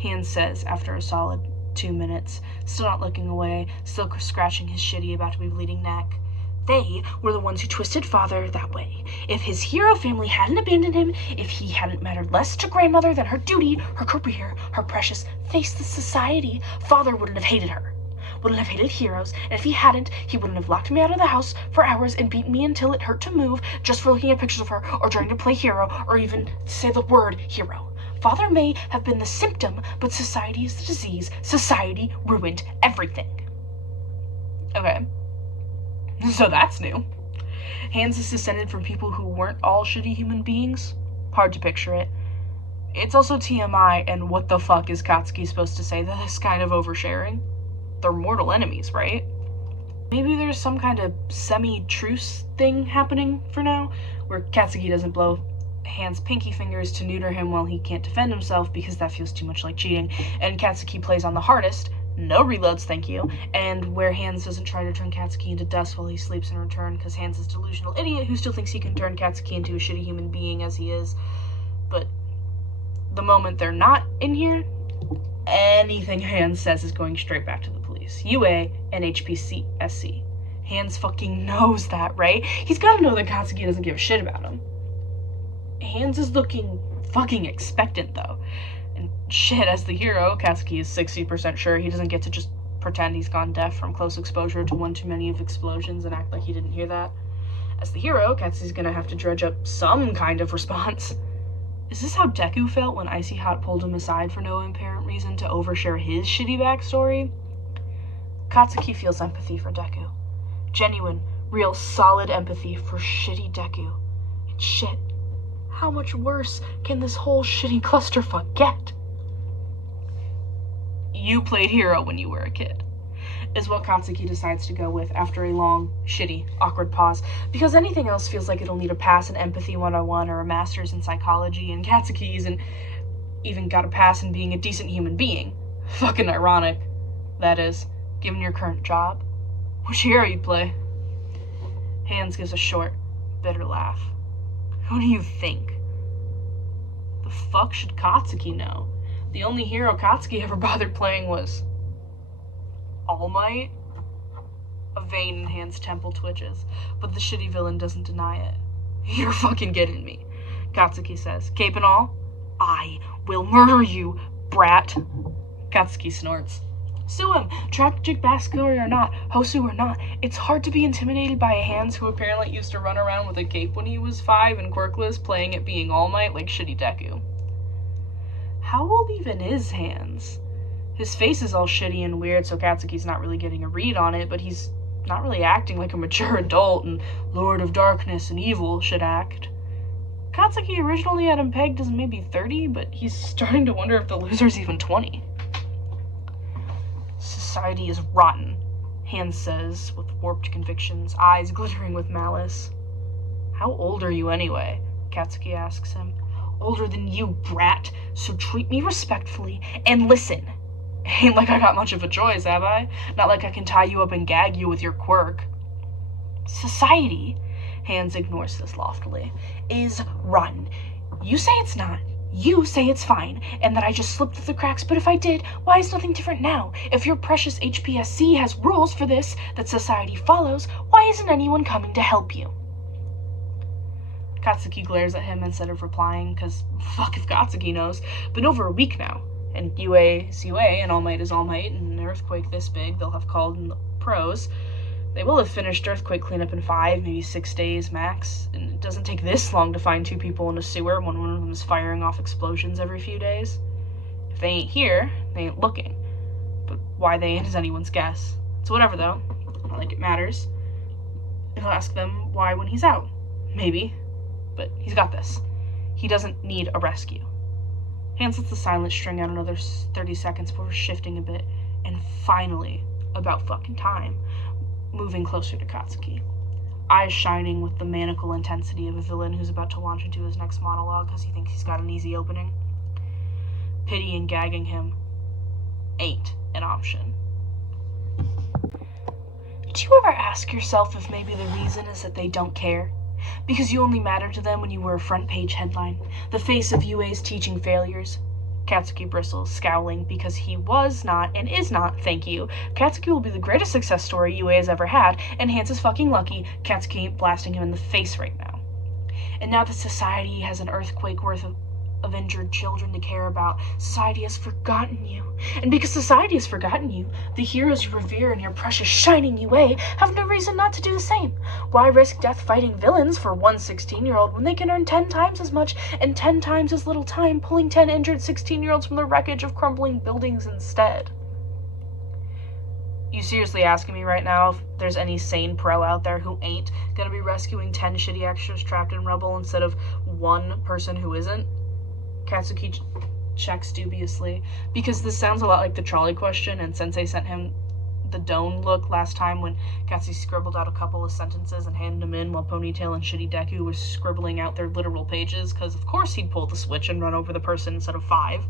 Hans says after a solid 2 minutes, still not looking away, still scratching his shitty, about to be bleeding neck. They were the ones who twisted father that way. If his hero family hadn't abandoned him, if he hadn't mattered less to grandmother than her duty, her career, her precious, faceless society, father wouldn't have hated her. Wouldn't have hated heroes, and if he hadn't, he wouldn't have locked me out of the house for hours and beaten me until it hurt to move just for looking at pictures of her or trying to play hero or even say the word hero. Father may have been the symptom, but society is the disease. Society ruined everything. Okay. So that's new. Hans is descended from people who weren't all shitty human beings. Hard to picture it. It's also TMI, and what the fuck is Katsuki supposed to say to this kind of oversharing? They're mortal enemies, right? Maybe there's some kind of semi-truce thing happening for now, where Katsuki doesn't blow Hans' pinky fingers to neuter him while he can't defend himself because that feels too much like cheating, and Katsuki plays on the hardest, no reloads thank you, and where Hans doesn't try to turn Katsuki into dust while he sleeps in return because Hans is a delusional idiot who still thinks he can turn Katsuki into a shitty human being as he is. But the moment they're not in here, anything Hans says is going straight back to the police. UA and HPCSC. Hans fucking knows that, right? He's gotta know that Katsuki doesn't give a shit about him. Hans is looking fucking expectant, though. And shit, as the hero, Katsuki is 60% sure he doesn't get to just pretend he's gone deaf from close exposure to one too many of explosions and act like he didn't hear that. As the hero, Katsuki's gonna have to dredge up some kind of response. Is this how Deku felt when Icy Hot pulled him aside for no apparent reason to overshare his shitty backstory? Katsuki feels empathy for Deku. Genuine, Real solid empathy for shitty Deku. And shit, how much worse can this whole shitty clusterfuck get? You played hero when you were a kid, is what Katsuki decides to go with after a long, shitty, awkward pause, because anything else feels like it'll need a pass in Empathy 101 or a master's in psychology, and Katsuki isn't even got a pass in being a decent human being. Fucking ironic, that is, given your current job. Which hero you play? Hands gives a short, bitter laugh. Who do you think? The fuck should Katsuki know? The only hero Katsuki ever bothered playing was All Might? A vein in Hand's temple twitches, but the shitty villain doesn't deny it. You're fucking kidding me, Katsuki says. Cape and all? I will murder you, brat. Katsuki snorts. Sue him, tragic backstory or not, Hosu or not, it's hard to be intimidated by a Hands who apparently used to run around with a cape when he was 5 and quirkless, playing at being All Might like shitty Deku. How old even is Hands? His face is all shitty and weird, so Katsuki's not really getting a read on it, but he's not really acting like a mature adult and Lord of Darkness and Evil should act. Katsuki originally had him pegged as maybe 30, but he's starting to wonder if the loser's even 20. Society is rotten, Hands says, with warped convictions, eyes glittering with malice. How old are you anyway? Katsuki asks him. Older than you, brat, so treat me respectfully and listen. Ain't like I got much of a choice, have I? Not like I can tie you up and gag you with your quirk. Society, Hands ignores this loftily, is rotten. You say it's not. You say it's fine, and that I just slipped through the cracks, but if I did, why is nothing different now? If your precious HPSC has rules for this that society follows, why isn't anyone coming to help you? Katsuki glares at him instead of replying, because fuck if Katsuki knows. Been over a week now, and UA is UA, and All Might is All Might, and an earthquake this big they'll have called in the pros. They will have finished earthquake cleanup in 5, maybe 6 days max, and it doesn't take this long to find 2 people in a sewer when one of them is firing off explosions every few days. If they ain't here, they ain't looking. But why they ain't is anyone's guess. It's whatever though, not like it matters. He'll ask them why when he's out. Maybe. But he's got this. He doesn't need a rescue. Hands lets the silence string out another 30 seconds before shifting a bit, and finally, about fucking time, moving closer to Katsuki. Eyes shining with the maniacal intensity of a villain who's about to launch into his next monologue because he thinks he's got an easy opening. Pity and gagging him ain't an option. Do you ever ask yourself if maybe the reason is that they don't care? Because you only mattered to them when you were a front-page headline, the face of UA's teaching failures? Katsuki bristles, scowling, because he was not, and is not, thank you. Katsuki will be the greatest success story UA has ever had, and Hans is fucking lucky Katsuki ain't blasting him in the face right now. And now that society has an earthquake worth of injured children to care about, society has forgotten you. And because society has forgotten you, the heroes you revere in your precious shining UA have no reason not to do the same. Why risk death fighting villains for one 16-year-old when they can earn 10 times as much and 10 times as little time pulling 10 injured 16-year-olds from the wreckage of crumbling buildings instead? You seriously asking me right now if there's any sane pro out there who ain't gonna be rescuing 10 shitty extras trapped in rubble instead of one person who isn't? Katsuki checks dubiously, because this sounds a lot like the trolley question, and Sensei sent him the Doan look last time when Katsuki scribbled out a couple of sentences and handed them in while Ponytail and Shitty Deku was scribbling out their literal pages, because of course he'd pull the switch and run over the person instead of 5.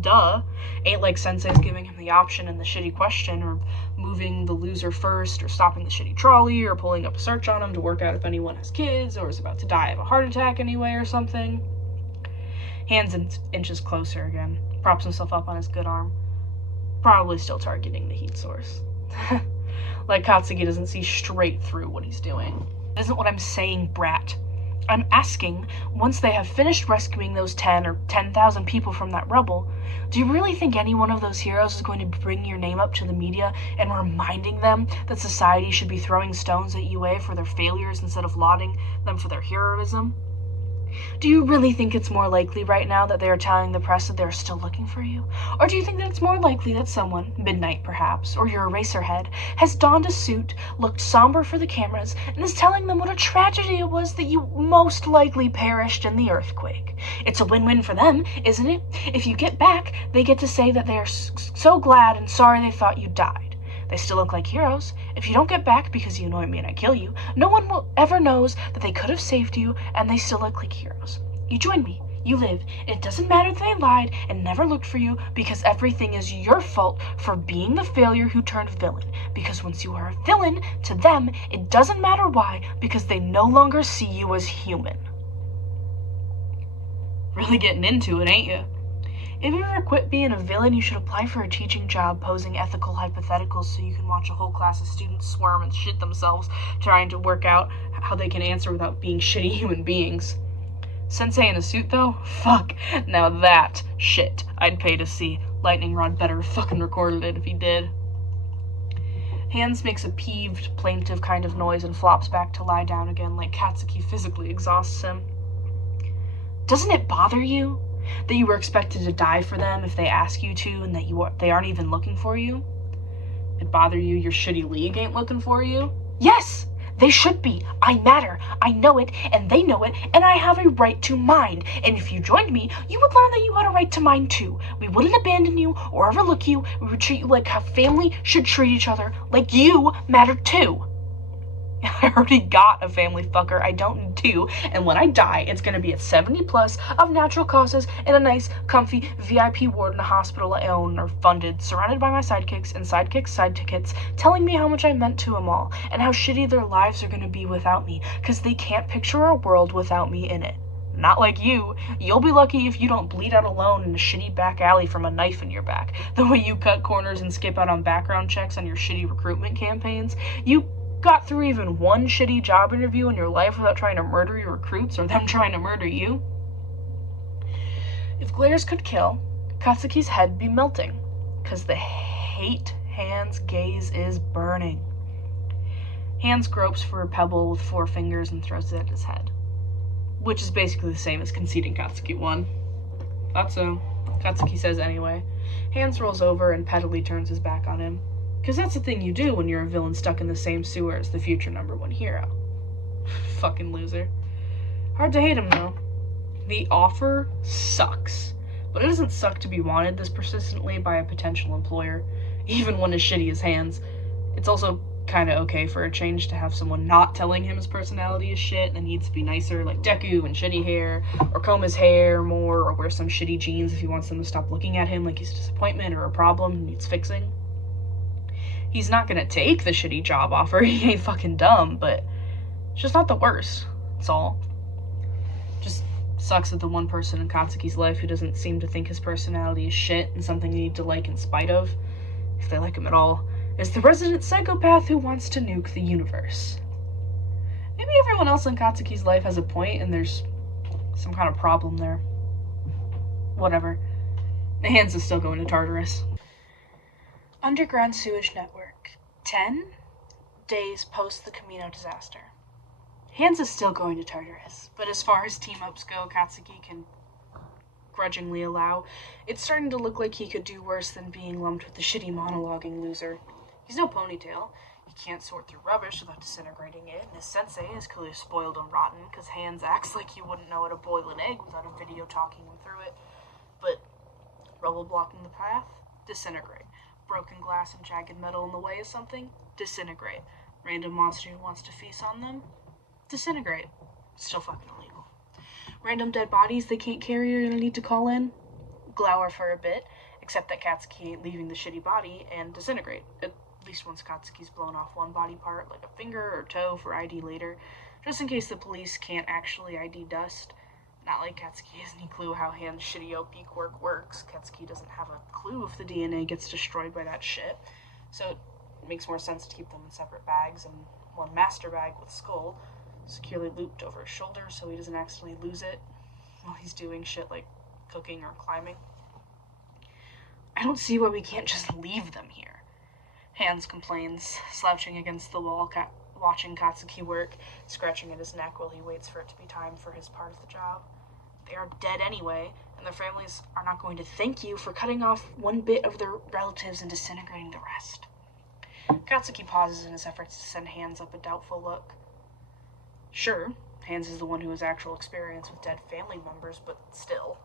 Duh. Ain't like Sensei's giving him the option in the shitty question, or moving the loser first, or stopping the shitty trolley, or pulling up a search on him to work out if anyone has kids, or is about to die of a heart attack anyway or something. Hands inches closer again, props himself up on his good arm, probably still targeting the heat source. Like Katsuki doesn't see straight through what he's doing. That isn't what I'm saying, brat. I'm asking, once they have finished rescuing those 10 or 10,000 people from that rubble, do you really think any one of those heroes is going to bring your name up to the media and reminding them that society should be throwing stones at UA for their failures instead of lauding them for their heroism? Do you really think it's more likely right now that they are telling the press that they're still looking for you? Or do you think that it's more likely that someone, midnight perhaps, or your eraserhead, has donned a suit, looked somber for the cameras, and is telling them what a tragedy it was that you most likely perished in the earthquake? It's a win-win for them, isn't it? If you get back, they get to say that they are so glad and sorry they thought you died. They still look like heroes. If you don't get back because you annoy me and I kill you, no one will ever knows that they could have saved you, and they still look like heroes. You join me. You live. And it doesn't matter that they lied and never looked for you, because everything is your fault for being the failure who turned villain. Because once you are a villain, to them, it doesn't matter why, because they no longer see you as human. Really getting into it, ain't you? If you ever quit being a villain, you should apply for a teaching job posing ethical hypotheticals so you can watch a whole class of students squirm and shit themselves trying to work out how they can answer without being shitty human beings. Sensei in a suit, though? Fuck. Now that shit I'd pay to see. Lightning Rod better fucking recorded it if he did. Hands makes a peeved, plaintive kind of noise and flops back to lie down again like Katsuki physically exhausts him. Doesn't it bother you that you were expected to die for them if they ask you to, and that they aren't even looking for you? It bother you your shitty league ain't looking for you? Yes! They should be. I matter. I know it, and they know it, and I have a right to mine. And if you joined me, you would learn that you had a right to mine too. We wouldn't abandon you or overlook you. We would treat you like how family should treat each other. Like you matter too. I already got a family, fucker. I don't need two. And when I die, it's gonna be at 70 plus of natural causes in a nice, comfy VIP ward in a hospital I own or funded, surrounded by my sidekicks and sidekicks' side tickets, telling me how much I meant to them all and how shitty their lives are gonna be without me, because they can't picture a world without me in it. Not like you. You'll be lucky if you don't bleed out alone in a shitty back alley from a knife in your back. The way you cut corners and skip out on background checks on your shitty recruitment campaigns. You got through even one shitty job interview in your life without trying to murder your recruits or them trying to murder you? If glares could kill, Katsuki's head'd be melting, because the hate Hands' gaze is burning. Hands gropes for a pebble with 4 fingers and throws it at his head, which is basically the same as conceding Katsuki won. Thought so, Katsuki says anyway. Hands rolls over and pettily turns his back on him. Because that's the thing you do when you're a villain stuck in the same sewer as the future #1 hero. Fucking loser. Hard to hate him, though. The offer sucks. But it doesn't suck to be wanted this persistently by a potential employer, even when as shitty as Hands. It's also kinda okay for a change to have someone not telling him his personality is shit and needs to be nicer, like Deku and shitty hair, or comb his hair more, or wear some shitty jeans if he wants them to stop looking at him like he's a disappointment or a problem and needs fixing. He's not gonna take the shitty job offer, he ain't fucking dumb, but it's just not the worst, that's all. Just sucks that the one person in Katsuki's life who doesn't seem to think his personality is shit and something you need to like in spite of, if they like him at all, is the resident psychopath who wants to nuke the universe. Maybe everyone else in Katsuki's life has a point and there's some kind of problem there. Whatever. Hands is still going to Tartarus. Underground sewage network. 10 days post the Camino disaster. Hands is still going to Tartarus, but as far as team-ups go Katsuki can grudgingly allow, it's starting to look like he could do worse than being lumped with the shitty monologuing loser. He's no ponytail. He can't sort through rubbish without disintegrating it, and his sensei is clearly spoiled and rotten, because Hands acts like you wouldn't know how to boil an egg without a video talking him through it. But rubble blocking the path? Disintegrate. Broken glass and jagged metal in the way of something? Disintegrate. Random monster who wants to feast on them? Disintegrate. Still fucking illegal. Random dead bodies they can't carry or gonna need to call in? Glower for a bit, except that Katsuki ain't leaving the shitty body, and disintegrate. At least once Katsuki's blown off one body part, like a finger or toe for ID later, just in case the police can't actually ID dust. Not like Katsuki has any clue how Hands' shitty OP quirk works. Katsuki doesn't have a clue if the DNA gets destroyed by that shit. So it makes more sense to keep them in separate bags, and one master bag with Skull, securely looped over his shoulder so he doesn't accidentally lose it while he's doing shit like cooking or climbing. I don't see why we can't just leave them here, Hands complains, slouching against the wall watching Katsuki work, scratching at his neck while he waits for it to be time for his part of the job. They are dead anyway, and their families are not going to thank you for cutting off one bit of their relatives and disintegrating the rest. Katsuki pauses in his efforts to send Hans up a doubtful look. Sure, Hans is the one who has actual experience with dead family members, but still,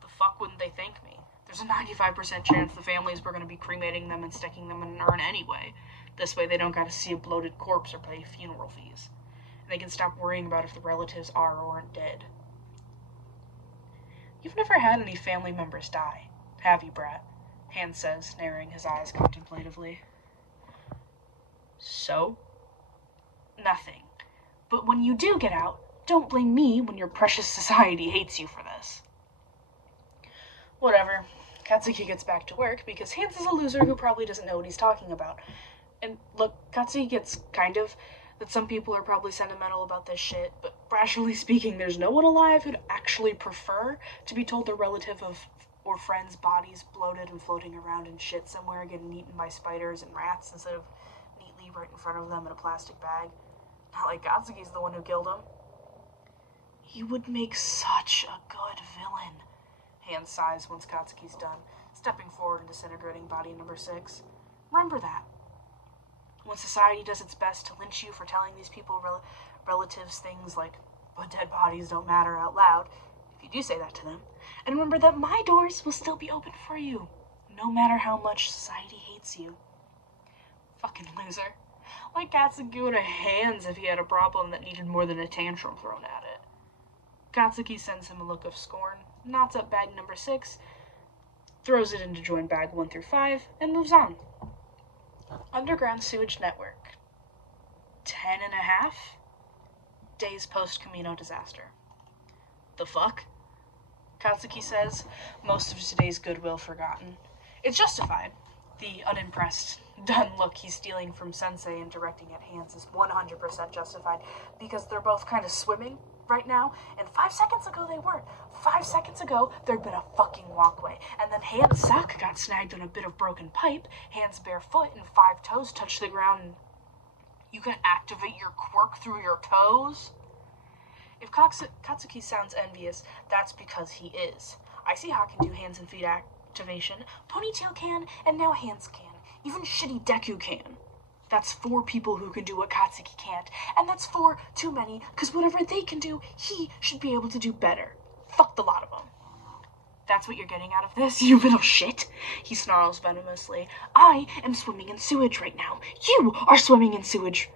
the fuck wouldn't they thank me? There's a 95% chance the families were going to be cremating them and sticking them in an urn anyway. This way they don't gotta see a bloated corpse or pay funeral fees. And they can stop worrying about if the relatives are or aren't dead. You've never had any family members die, have you, Brat? Hans says, narrowing his eyes contemplatively. So? Nothing. But when you do get out, don't blame me when your precious society hates you for this. Whatever. Katsuki gets back to work because Hans is a loser who probably doesn't know what he's talking about. And look, Katsuki gets kind of that some people are probably sentimental about this shit, but rationally speaking, there's no one alive who'd actually prefer to be told their relative of or friend's body's bloated and floating around in shit somewhere getting eaten by spiders and rats instead of neatly right in front of them in a plastic bag. Not like Katsuki's the one who killed him. He would make such a good villain, Hans sighs once Katsuki's done, stepping forward and disintegrating body number 6. Remember that. When society does its best to lynch you for telling these people relatives things like, but dead bodies don't matter out loud, if you do say that to them, and remember that my doors will still be open for you, no matter how much society hates you. Fucking loser. Like Katsuki would have hands if he had a problem that needed more than a tantrum thrown at it. Katsuki sends him a look of scorn, knots up bag number 6, throws it into joint bag 1 through 5, and moves on. Underground sewage network. 10.5 days post-Camino disaster. The fuck? Katsuki says, most of today's goodwill forgotten. It's justified. The unimpressed, done look he's stealing from Sensei and directing at Hans is 100% justified because they're both kind of swimming right now, and 5 seconds ago they weren't. 5 seconds ago, there'd been a fucking walkway, and then Hans' sock got snagged on a bit of broken pipe, Hans' bare foot and 5 toes touched the ground, and you can activate your quirk through your toes? If Katsuki sounds envious, that's because he is. Icy Hawk can do hands and feet activation, Ponytail can, and now Hans can. Even Shitty Deku can. That's 4 people who can do what Katsuki can't, and that's 4 too many, because whatever they can do, he should be able to do better. Fuck the lot of them. That's what you're getting out of this, you little shit? He snarls venomously. I am swimming in sewage right now. You are swimming in sewage.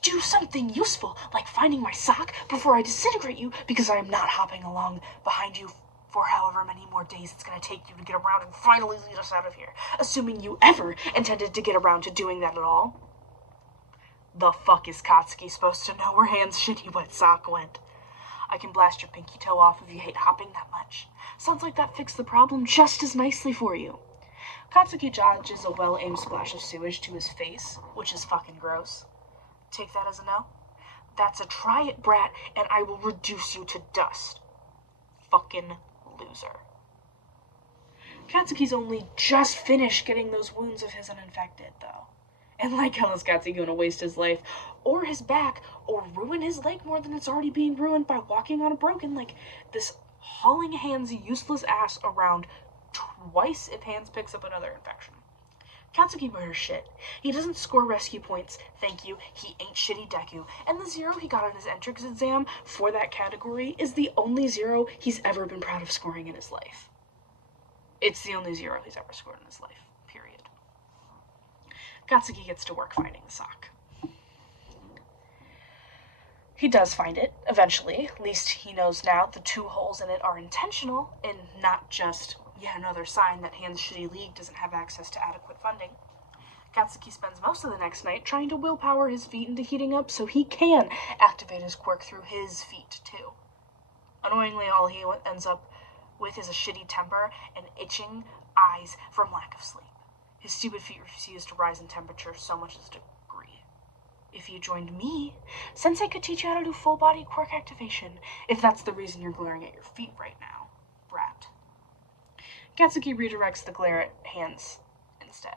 Do something useful, like finding my sock before I disintegrate you, because I am not hopping along behind you for however many more days it's going to take you to get around and finally lead us out of here, assuming you ever intended to get around to doing that at all. The fuck is Katsuki supposed to know where Hans' shitty wet sock went? I can blast your pinky toe off if you hate hopping that much. Sounds like that fixed the problem just as nicely for you. Katsuki dodges a well-aimed splash of sewage to his face, which is fucking gross. Take that as a no? That's a try it, Brat, and I will reduce you to dust. Fucking loser. Katsuki's only just finished getting those wounds of his uninfected, though. And like how is Katsuki gonna waste his life, or his back, or ruin his leg more than it's already being ruined by walking on a broken, like, this hauling Hans' useless ass around twice if Hans picks up another infection. Katsuki murders shit. He doesn't score rescue points, thank you, he ain't Shitty Deku, and the 0 he got on his entrance exam for that category is the only 0 he's ever been proud of scoring in his life. It's the only 0 he's ever scored in his life, period. Katsuki gets to work finding the sock. He does find it, eventually. At least he knows now the 2 holes in it are intentional and not just yet another sign that Hans' shitty league doesn't have access to adequate funding. Katsuki spends most of the next night trying to willpower his feet into heating up so he can activate his quirk through his feet, too. Annoyingly, all he ends up with is a shitty temper and itching eyes from lack of sleep. His stupid feet refuse to rise in temperature so much as a degree. If you joined me, Sensei could teach you how to do full-body quirk activation, if that's the reason you're glaring at your feet right now, Brat. Katsuki redirects the glare at Hans instead.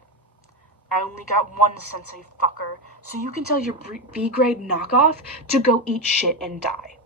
I only got one sensei, fucker, so you can tell your B-grade knockoff to go eat shit and die.